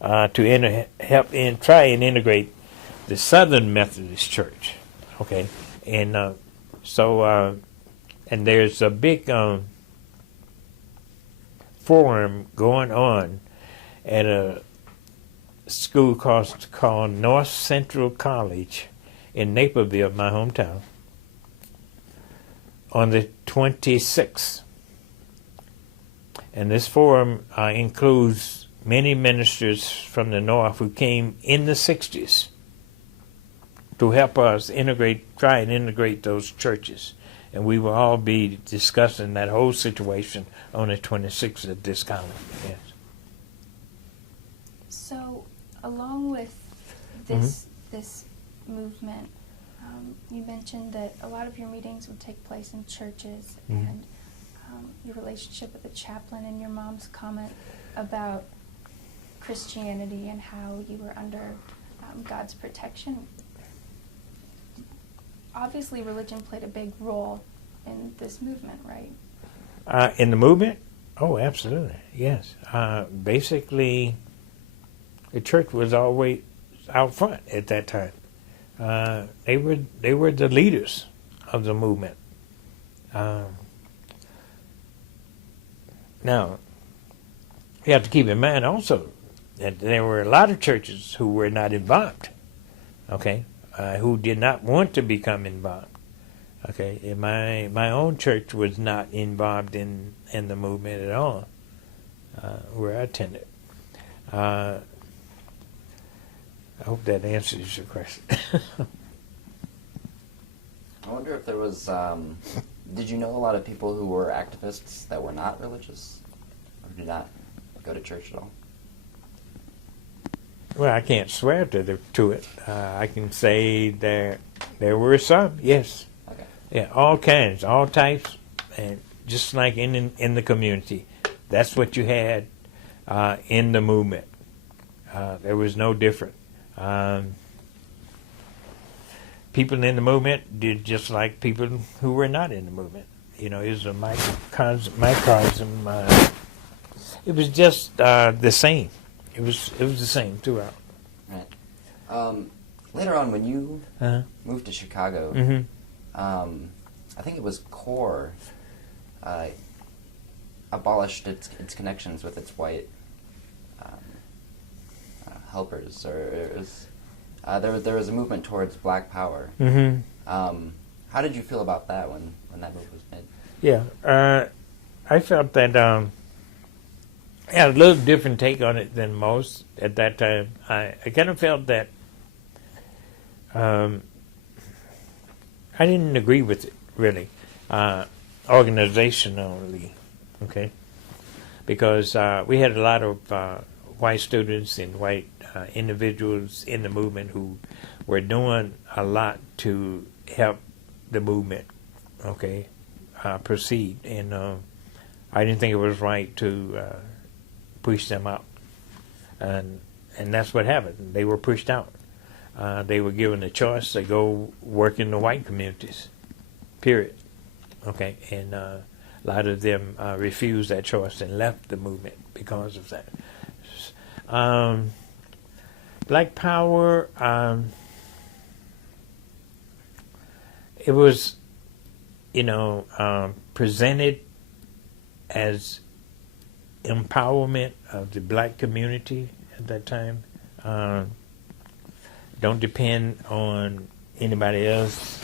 to help try and integrate the Southern Methodist Church. Okay, and so there's a big forum going on at a school called North Central College in Naperville, my hometown, on the 26th. And this forum includes many ministers from the North who came in the 60s to help us try and integrate those churches. And we will all be discussing that whole situation on the 26th at this college. Yes. So, along with this movement, you mentioned that a lot of your meetings would take place in churches, and your relationship with the chaplain and your mom's comment about Christianity and how you were under God's protection. Obviously, religion played a big role in this movement, right? In the movement? Oh, absolutely, yes. Basically, the church was always out front at that time. They were the leaders of the movement. Now, you have to keep in mind also that there were a lot of churches who were not involved, okay, who did not want to become involved. Okay, and my own church was not involved in the movement at all, where I attended. I hope that answers your question. I wonder if there was, did you know a lot of people who were activists that were not religious, or did not go to church at all? Well, I can't swear to it. I can say there were some, yes. Okay. Yeah, all kinds, all types, and just like in the community. That's what you had in the movement. There was no different. People in the movement did just like people who were not in the movement. It was a microcosm. It was just the same. It was the same throughout. Right. Later on, when you moved to Chicago, I think it was CORE abolished its connections with its white helpers, or it was, there was a movement towards Black Power. How did you feel about that when that move was made? Yeah, I felt that I had a little different take on it than most at that time. I kind of felt that I didn't agree with it, really, organizationally, okay? Because we had a lot of white students and white individuals in the movement who were doing a lot to help the movement, okay, proceed. And I didn't think it was right to push them out. And that's what happened. They were pushed out. They were given a choice to go work in the white communities, period. Okay, and a lot of them refused that choice and left the movement because of that. Black Power, it was, presented as empowerment of the black community at that time. Don't depend on anybody else,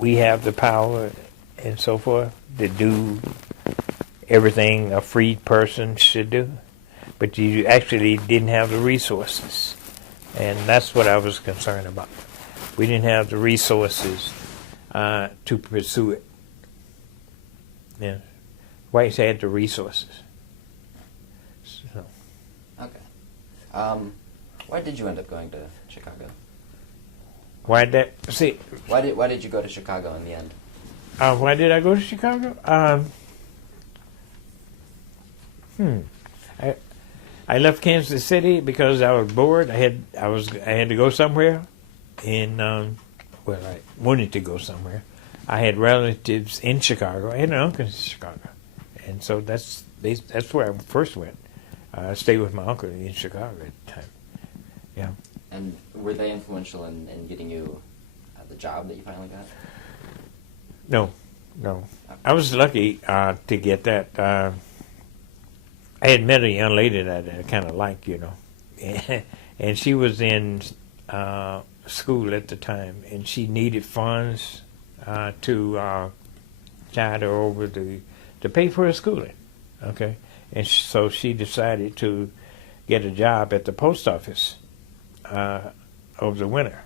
We have the power and so forth to do everything a free person should do. But you actually didn't have the resources. And that's what I was concerned about. We didn't have the resources to pursue it. Yeah. Whites had the resources. So. Okay. Why did you end up going to Chicago? Why did you go to Chicago in the end? Why did I go to Chicago? I left Kansas City because I was bored. I had to go somewhere, and I wanted to go somewhere. I had relatives in Chicago. I had an uncle in Chicago, and so that's where I first went. I stayed with my uncle in Chicago at the time. Yeah. And were they influential in getting you the job that you finally got? No. Okay. I was lucky to get that. I had met a young lady that I kind of liked, and she was in school at the time, and she needed funds to tide her over to pay for her schooling, okay? And so she decided to get a job at the post office over the winter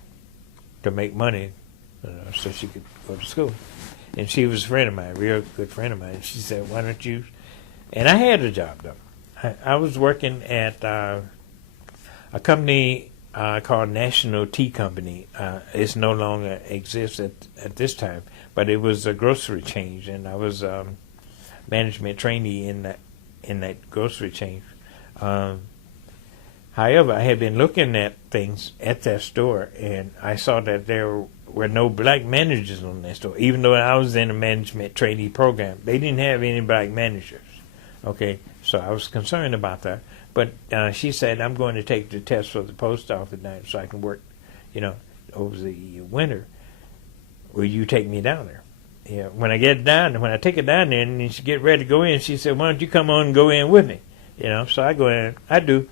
to make money so she could go to school. And she was a friend of mine, a real good friend of mine. She said, why don't you... And I had a job, though. I was working at a company called National Tea Company. It no longer exists at this time, but it was a grocery chain, and I was management trainee in that grocery chain. However, I had been looking at things at that store, and I saw that there were no black managers on that store. Even though I was in a management trainee program, they didn't have any black managers. Okay, so I was concerned about that. But she said, I'm going to take the test for the post office now so I can work, over the winter. Will you take me down there? Yeah. When I take it down there and she get ready to go in, she said, why don't you come on and go in with me? So I go in. I do.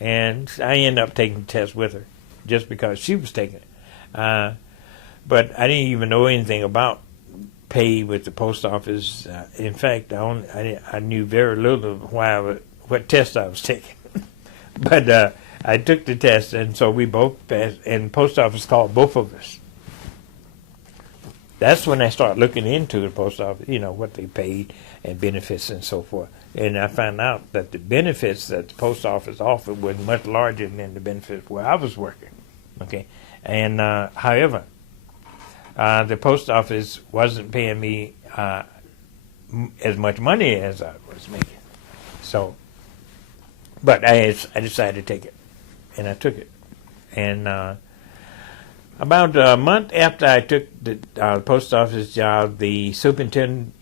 And I end up taking the test with her just because she was taking it. But I didn't even know anything about pay with the post office. In fact, I knew very little of what test I was taking. But I took the test, and so we both passed, and the post office called both of us. That's when I started looking into the post office, what they paid and benefits and so forth. And I found out that the benefits that the post office offered were much larger than the benefits where I was working. Okay, and however, the post office wasn't paying me as much money as I was making. So, but I decided to take it, and I took it. And about a month after I took the post office job, the superintendent,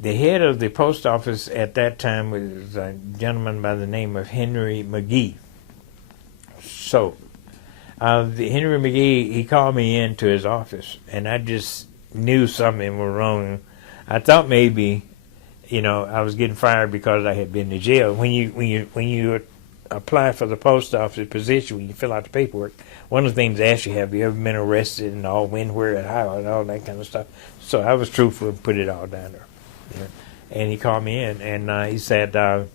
the head of the post office at that time was a gentleman by the name of Henry McGee. So, the Henry McGee, he called me into his office, and I just knew something was wrong. I thought maybe, I was getting fired because I had been to jail. When you're apply for the post office position, when you fill out the paperwork, one of the things they ask you, have you ever been arrested and all, when, where, and how, and all that kind of stuff. So I was truthful and put it all down there. Yeah. And he called me in, and he said, I've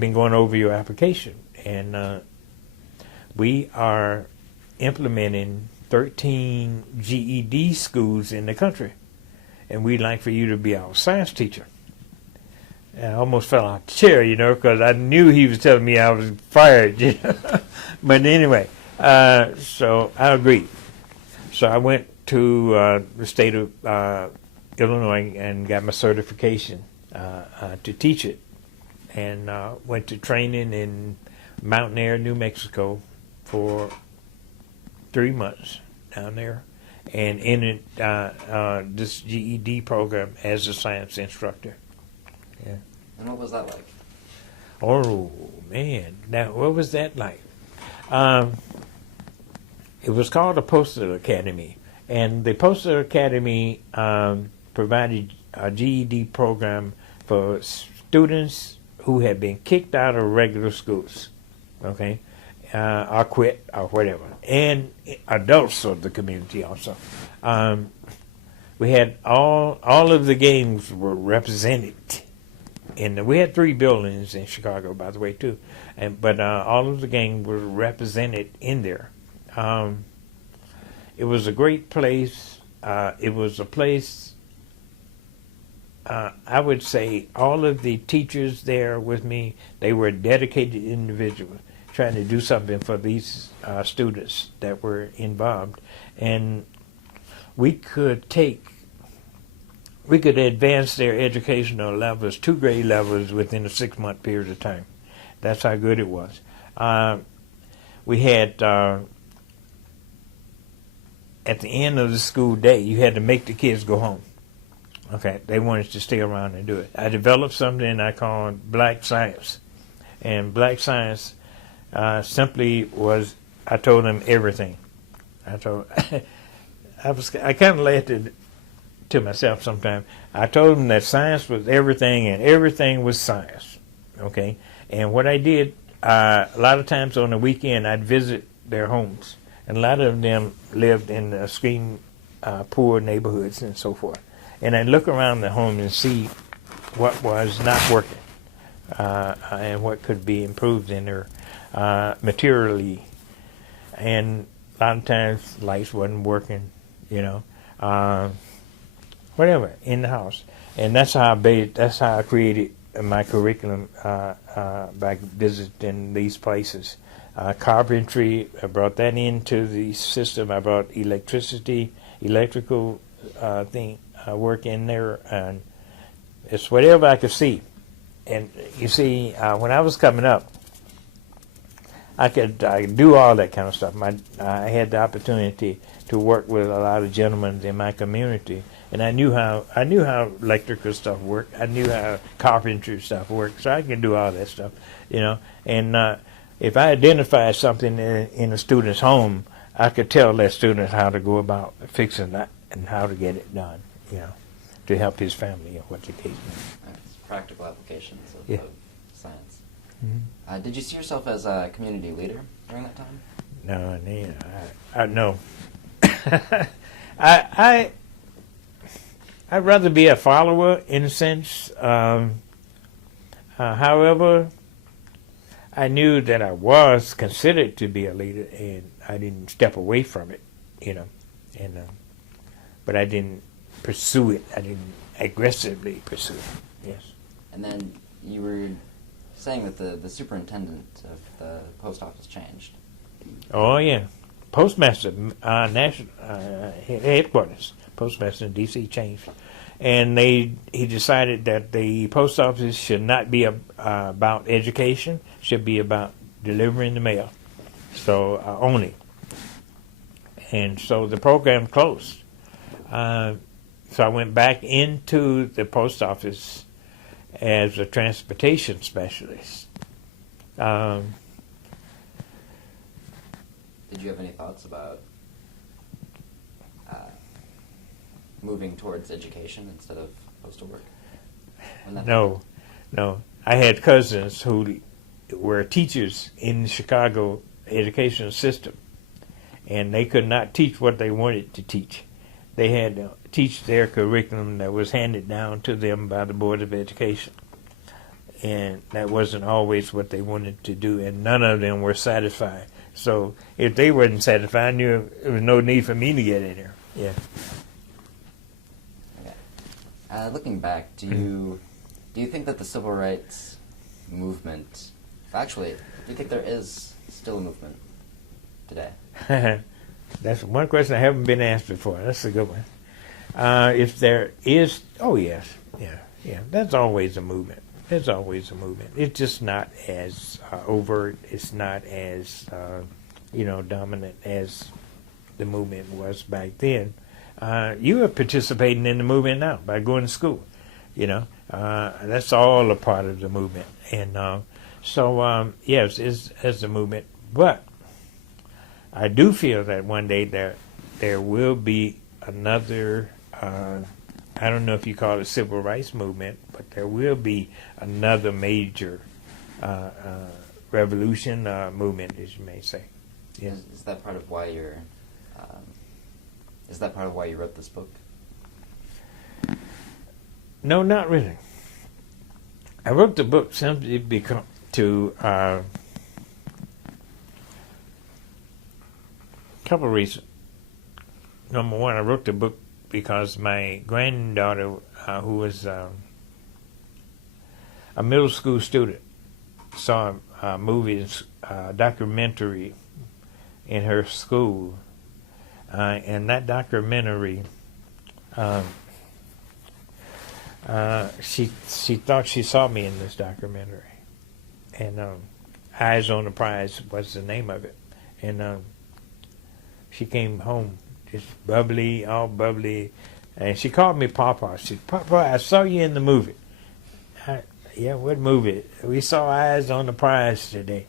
been going over your application, and we are implementing 13 GED schools in the country, and we'd like for you to be our science teacher. And I almost fell out the chair, because I knew he was telling me I was fired. But anyway, so I agreed. So I went to the state of Illinois and got my certification to teach it, and went to training in Mountain Air, New Mexico for 3 months down there, and in it, this GED program as a science instructor. Yeah. And what was that like? Oh man! Now, what was that like? It was called the Postal Academy, and the Postal Academy provided a GED program for students who had been kicked out of regular schools, okay, or quit or whatever, and adults of the community also. We had all of the games were represented. And we had 3 buildings in Chicago, by the way, too. But all of the gangs were represented in there. It was a great place. It was a place, I would say, all of the teachers there with me, they were dedicated individuals trying to do something for these students that were involved. And we could advance their educational levels, 2 grade levels, within a 6-month period of time. That's how good it was. We had, at the end of the school day, you had to make the kids go home. Okay, they wanted to stay around and do it. I developed something I called Black Science. And Black Science simply was, I told them everything. I kind of laughed to myself sometimes. I told them that science was everything and everything was science. Okay? And what I did, a lot of times on the weekend, I'd visit their homes. And a lot of them lived in extreme poor neighborhoods and so forth. And I'd look around the home and see what was not working and what could be improved in there materially. And a lot of times lights wasn't working, whatever, in the house. And that's how I created my curriculum by visiting these places. Carpentry, I brought that into the system. I brought electrical work in there, and it's whatever I could see. And you see, when I was coming up, I could do all that kind of stuff. I had the opportunity to work with a lot of gentlemen in my community, and I knew how electrical stuff worked. I knew how carpentry stuff worked, so I could do all that stuff, And if I identified something in a student's home, I could tell that student how to go about fixing that and how to get it done, to help his family or what the case may be. It's practical applications of science. Mm-hmm. Did you see yourself as a community leader during that time? No, no. I'd rather be a follower in a sense. However, I knew that I was considered to be a leader, and I didn't step away from it, but I didn't pursue it. I didn't aggressively pursue it. Yes. And then you were saying that the superintendent of the post office changed. Oh yeah, postmaster, national headquarters, postmaster in D.C. changed, and he decided that the post office should not be about education, should be about delivering the mail, so only. And so the program closed. So I went back into the post office as a transportation specialist. Did you have any thoughts about moving towards education instead of postal work? No. I had cousins who were teachers in the Chicago educational system, and they could not teach what they wanted to teach. They had to teach their curriculum that was handed down to them by the Board of Education. And that wasn't always what they wanted to do, and none of them were satisfied. So if they weren't satisfied, I knew there was no need for me to get in there. Yeah. Okay. Looking back, do you think that the civil rights movement, actually, do you think there is still a movement today? That's one question I haven't been asked before. That's a good one. If there is, oh yes, yeah. There's always a movement. There's always a movement. It's just not as overt. It's not as dominant as the movement was back then. You are participating in the movement now by going to school. That's all a part of the movement. And yes, it's a movement. But I do feel that one day there will be another. I don't know if you call it civil rights movement, but there will be another major revolution movement, as you may say. Yeah. Is that part of why you're? Is that part of why you wrote this book? No, not really. I wrote the book simply because a couple of reasons. Number one, I wrote the book because my granddaughter, who was a middle school student, saw a movie, documentary in her school, and that documentary, she thought she saw me in this documentary, and Eyes on the Prize was the name of it, and she came home just bubbly, all bubbly, and she called me Papa. She said, "Papa, I saw you in the movie." Yeah, what movie? We saw Eyes on the Prize today.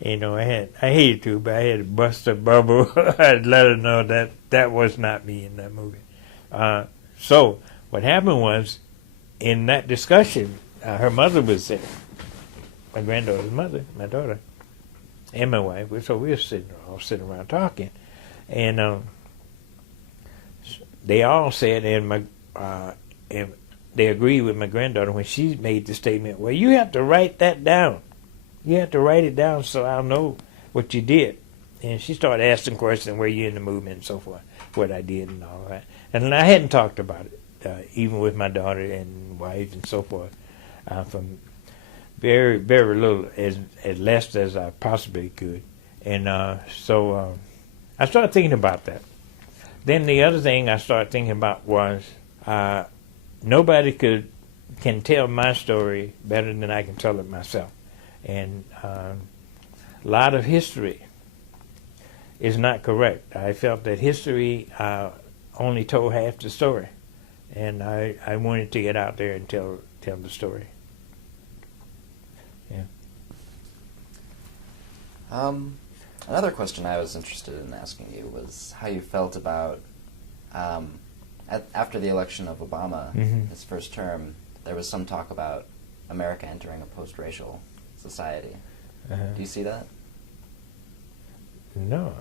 I hated to, but I had to bust her bubble. I'd let her know that was not me in that movie. So what happened was, in that discussion, her mother was there. My granddaughter's mother, my daughter, and my wife. So we were all sitting around talking, and they all said, and they agreed with my granddaughter when she made the statement, "Well, you have to write that down. You have to write it down so I'll know what you did." And she started asking questions, were you in the movement and so forth, what I did and all that. And I hadn't talked about it, even with my daughter and wife and so forth, from very, very little, as less as I possibly could. And so I started thinking about that. Then the other thing I started thinking about was nobody can tell my story better than I can tell it myself. And a lot of history is not correct. I felt that history only told half the story, and I wanted to get out there and tell the story. Yeah. Another question I was interested in asking you was how you felt about after the election of Obama, his first term. There was some talk about America entering a post-racial society. Do you see that? No.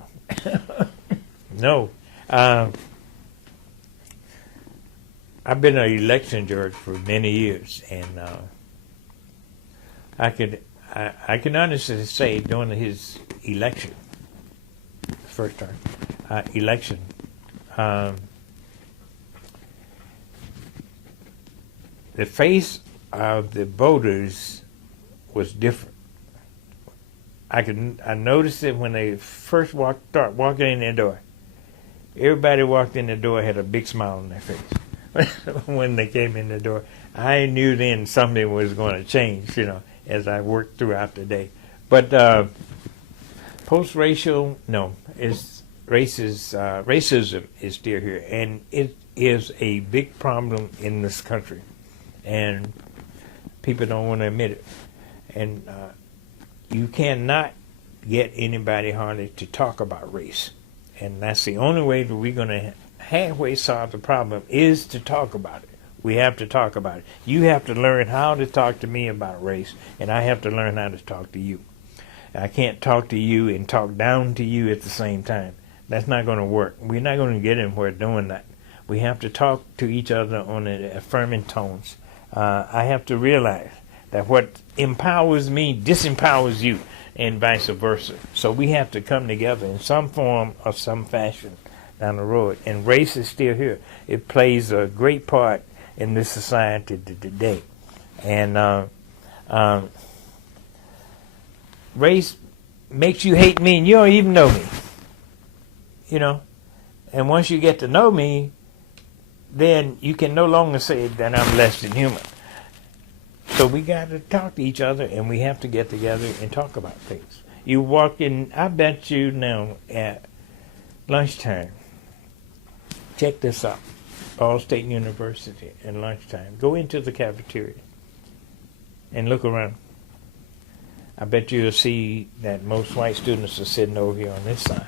No. I've been an election judge for many years, and I can honestly say during his election, first term election, the face of the voters was different. I noticed it when they first start walking in their door. Everybody walked in the door had a big smile on their face when they came in the door. I knew then something was going to change, as I worked throughout the day. But post-racial, no, racism is still here, and it is a big problem in this country, and people don't want to admit it. And you cannot get anybody hardly to talk about race. And that's the only way that we're going to halfway solve the problem is to talk about it. We have to talk about it. You have to learn how to talk to me about race, and I have to learn how to talk to you. I can't talk to you and talk down to you at the same time. That's not going to work. We're not going to get anywhere doing that. We have to talk to each other on affirming tones. I have to realize that what empowers me disempowers you, and vice versa. So we have to come together in some form or some fashion down the road. And race is still here. It plays a great part in this society today. And race makes you hate me and you don't even know me. You know? And once you get to know me, then you can no longer say that I'm less than human. So we got to talk to each other, and we have to get together and talk about things. You walk in, I bet you now at lunchtime, check this out, Ball State University at lunchtime, go into the cafeteria and look around. I bet you'll see that most white students are sitting over here on this side.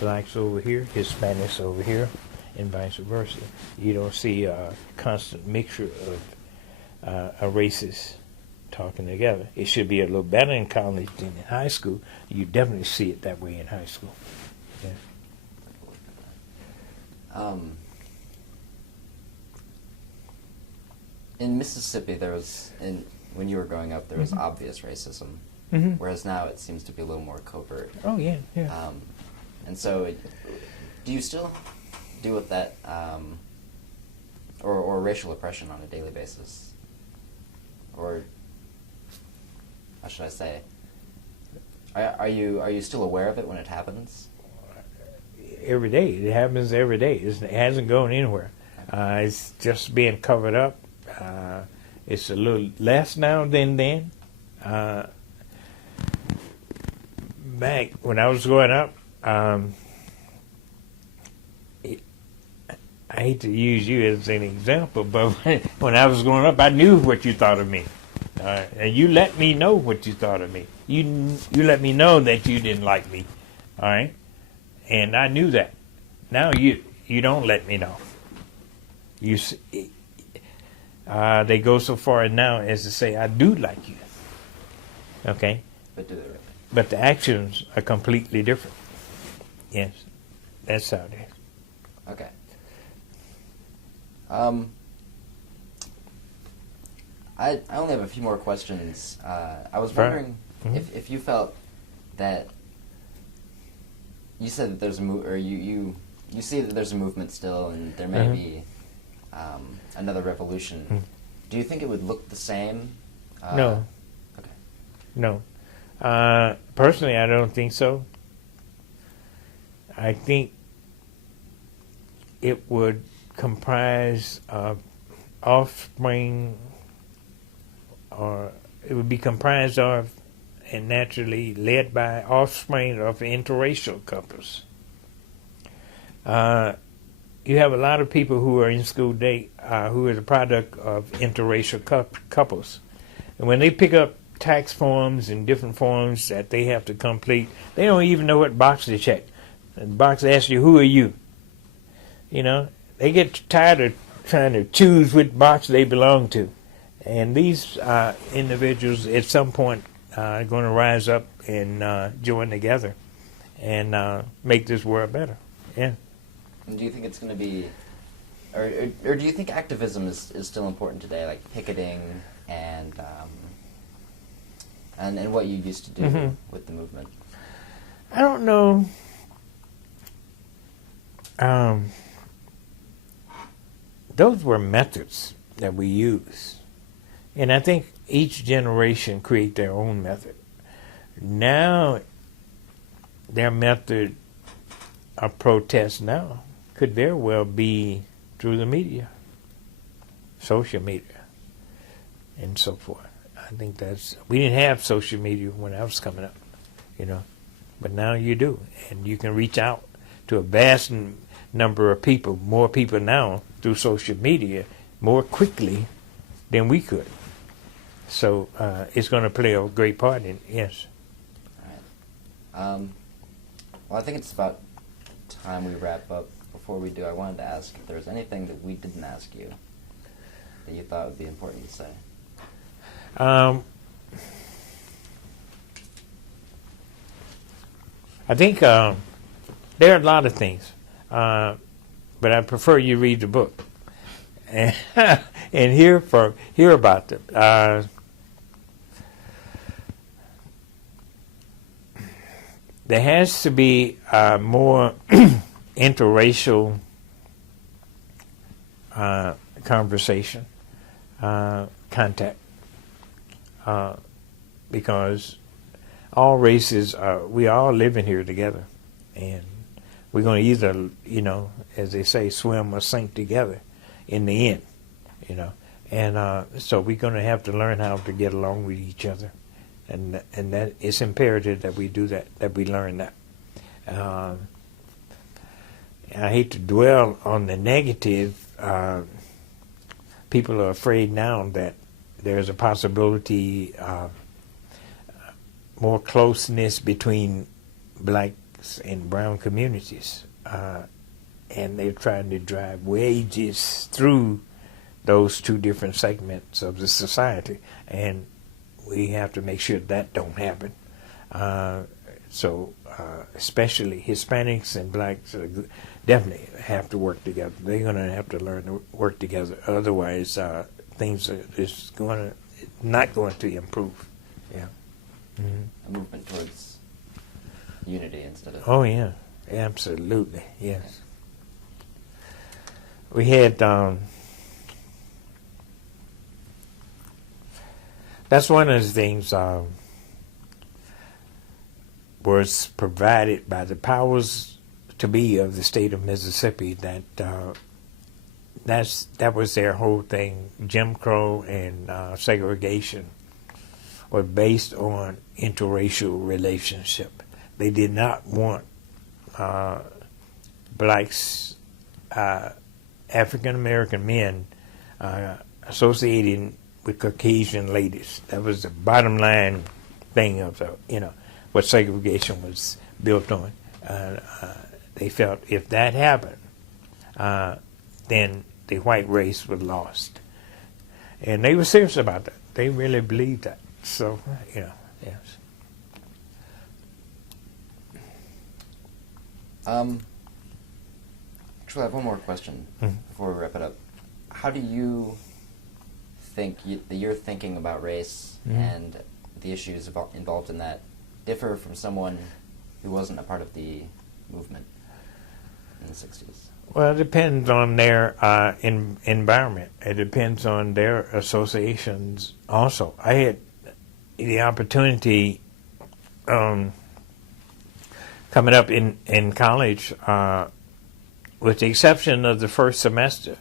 Blacks over here, Hispanics over here, and vice versa. You don't see a constant mixture of races talking together. It should be a little better in college than in high school. You definitely see it that way in high school. Yeah. In Mississippi, there was, when you were growing up, there was obvious racism, whereas now it seems to be a little more covert. Oh, yeah, yeah. And so, do you still deal with that, or racial oppression on a daily basis? Or, how should I say, are you still aware of it when it happens? Every day. It happens every day. It hasn't gone anywhere. It's just being covered up. It's a little less now than then. Back when I was growing up, I hate to use you as an example, but when I was growing up, I knew what you thought of me. And you let me know what you thought of me. You let me know that you didn't like me. All right? And I knew that. Now you don't let me know. They go so far now as to say, I do like you. Okay? But do they really? But the actions are completely different. Yes. That's how it is. Okay. I only have a few more questions. I was wondering if you felt that you said that there's a or you see that there's a movement still, and there may be another revolution. Do you think it would look the same? No. Okay. No. Personally, I don't think so. I think it would comprise of offspring, or it would be comprised of and naturally led by offspring of interracial couples. You have a lot of people who are in school today who are the product of interracial couples. And when they pick up tax forms and different forms that they have to complete, they don't even know what box to check. The box asks you, who are you? You know, they get tired of trying to choose which box they belong to. And these individuals at some point are going to rise up and join together and make this world better. Yeah. And do you think it's going to be, or do you think activism is still important today, like picketing and what you used to do with the movement? I don't know. Those were methods that we used. And I think each generation create their own method. Now, their method of protest now could very well be through the media, social media, and so forth. I think we didn't have social media when I was coming up, you know, but now you do. And you can reach out to a vast number of people, more people now through social media, more quickly than we could. So it's going to play a great part in it, yes. All right. Well, I think it's about time we wrap up. Before we do, I wanted to ask if there was anything that we didn't ask you. that you thought would be important to say? I think there are a lot of things, but I prefer you read the book and, and hear about them. There has to be more interracial conversation, contact, because all races, we all living here together, and we're going to either, as they say, swim or sink together in the end, and so we're going to have to learn how to get along with each other, and that it's imperative that we do that we learn that. I hate to dwell on the negative. People are afraid now that there's a possibility of more closeness between blacks and brown communities, and they're trying to drive wedges through those two different segments of the society, and we have to make sure that don't happen. So especially Hispanics and blacks definitely have to work together. They're going to have to learn to work together. Otherwise, things are just not going to improve. Yeah. A movement towards unity instead of... Oh, yeah. Absolutely. Yes. We had... that's one of the things was provided by the powers to be of the state of Mississippi, that that was their whole thing. Jim Crow and segregation were based on interracial relationship. They did not want blacks, African American men, associating with Caucasian ladies. That was the bottom line thing of what segregation was built on. They felt if that happened, then the white race was lost, and they were serious about that. They really believed that. So, yes. Actually, I have one more question before we wrap it up. How do you think that your thinking about race and the issues involved in that differ from someone who wasn't a part of the movement in the 60s? Well, it depends on their environment. It depends on their associations also. I had the opportunity coming up in college, with the exception of the first semester,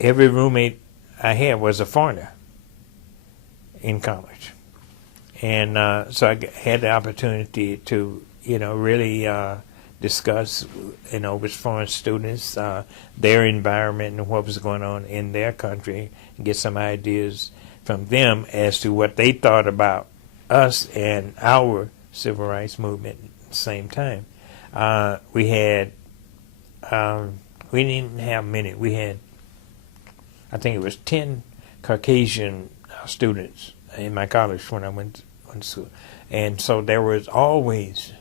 every roommate I had was a foreigner in college. And so I had the opportunity to, really discuss, with foreign students, their environment and what was going on in their country, and get some ideas from them as to what they thought about us and our civil rights movement at the same time. We had, we didn't even have many. We had, I think it was 10 Caucasian students in my college when I went to school. And so there was always,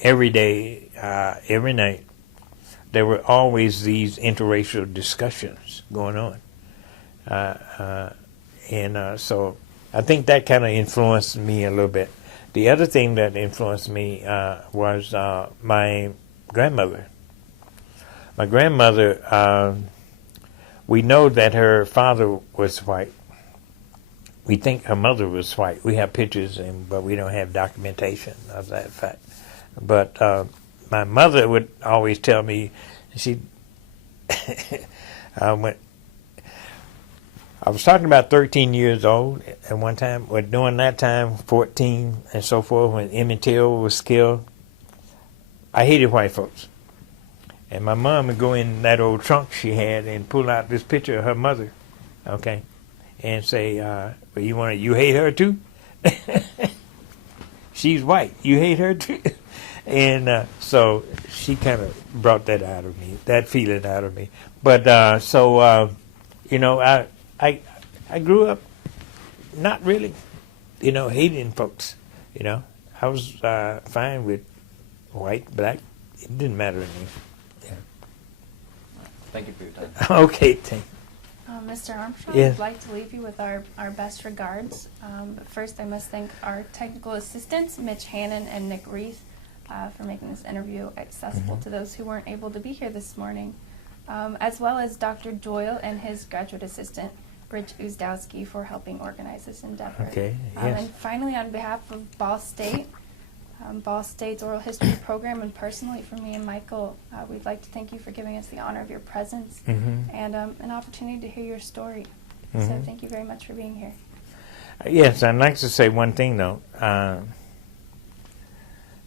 every day, every night, there were always these interracial discussions going on. So I think that kind of influenced me a little bit. The other thing that influenced me was my grandmother. My grandmother, we know that her father was white. We think her mother was white. We have pictures, but we don't have documentation of that fact. But my mother would always tell me, I was talking about 13 years old at one time, but during that time, 14 and so forth, when Emmett Till was killed, I hated white folks. And my mom would go in that old trunk she had and pull out this picture of her mother, okay, and say, well, you hate her too? She's white. You hate her too? And so she kind of brought that out of me, that feeling out of me. But you know, I grew up not really, you know, hating folks. You know, I was fine with white, black. It didn't matter to me. Yeah. Thank you for your time. Okay, thank you. Mr. Armstrong, Yes. I'd like to leave you with our best regards. But first, I must thank our technical assistants, Mitch Hannon and Nick Reese, for making this interview accessible to those who weren't able to be here this morning, as well as Dr. Doyle and his graduate assistant, Rich Uzdowski, for helping organize this endeavor. Okay, yes. And finally, on behalf of Ball State, Ball State's oral history program, and personally for me and Michael, we'd like to thank you for giving us the honor of your presence and an opportunity to hear your story. So thank you very much for being here. Yes, I'd like to say one thing, though.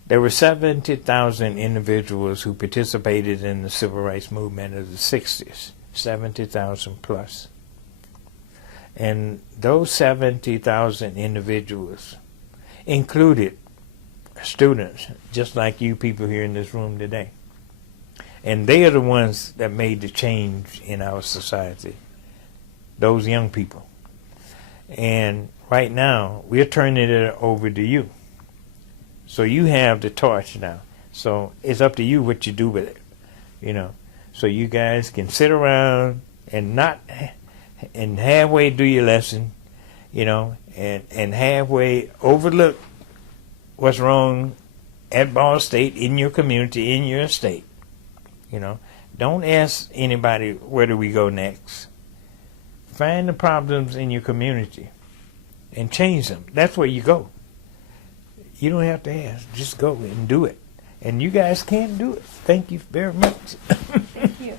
There were 70,000 individuals who participated in the civil rights movement of the 60s, 70,000 plus. And those 70,000 individuals included students, just like you people here in this room today. And they are the ones that made the change in our society, those young people. And right now, we're turning it over to you. So you have the torch now. So it's up to you what you do with it, you know. So you guys can sit around and halfway do your lesson, you know, and halfway overlook what's wrong at Ball State, in your community, in your state. You know, don't ask anybody, where do we go next? Find the problems in your community and change them. That's where you go. You don't have to ask. Just go and do it. And you guys can do it. Thank you very much. Thank you.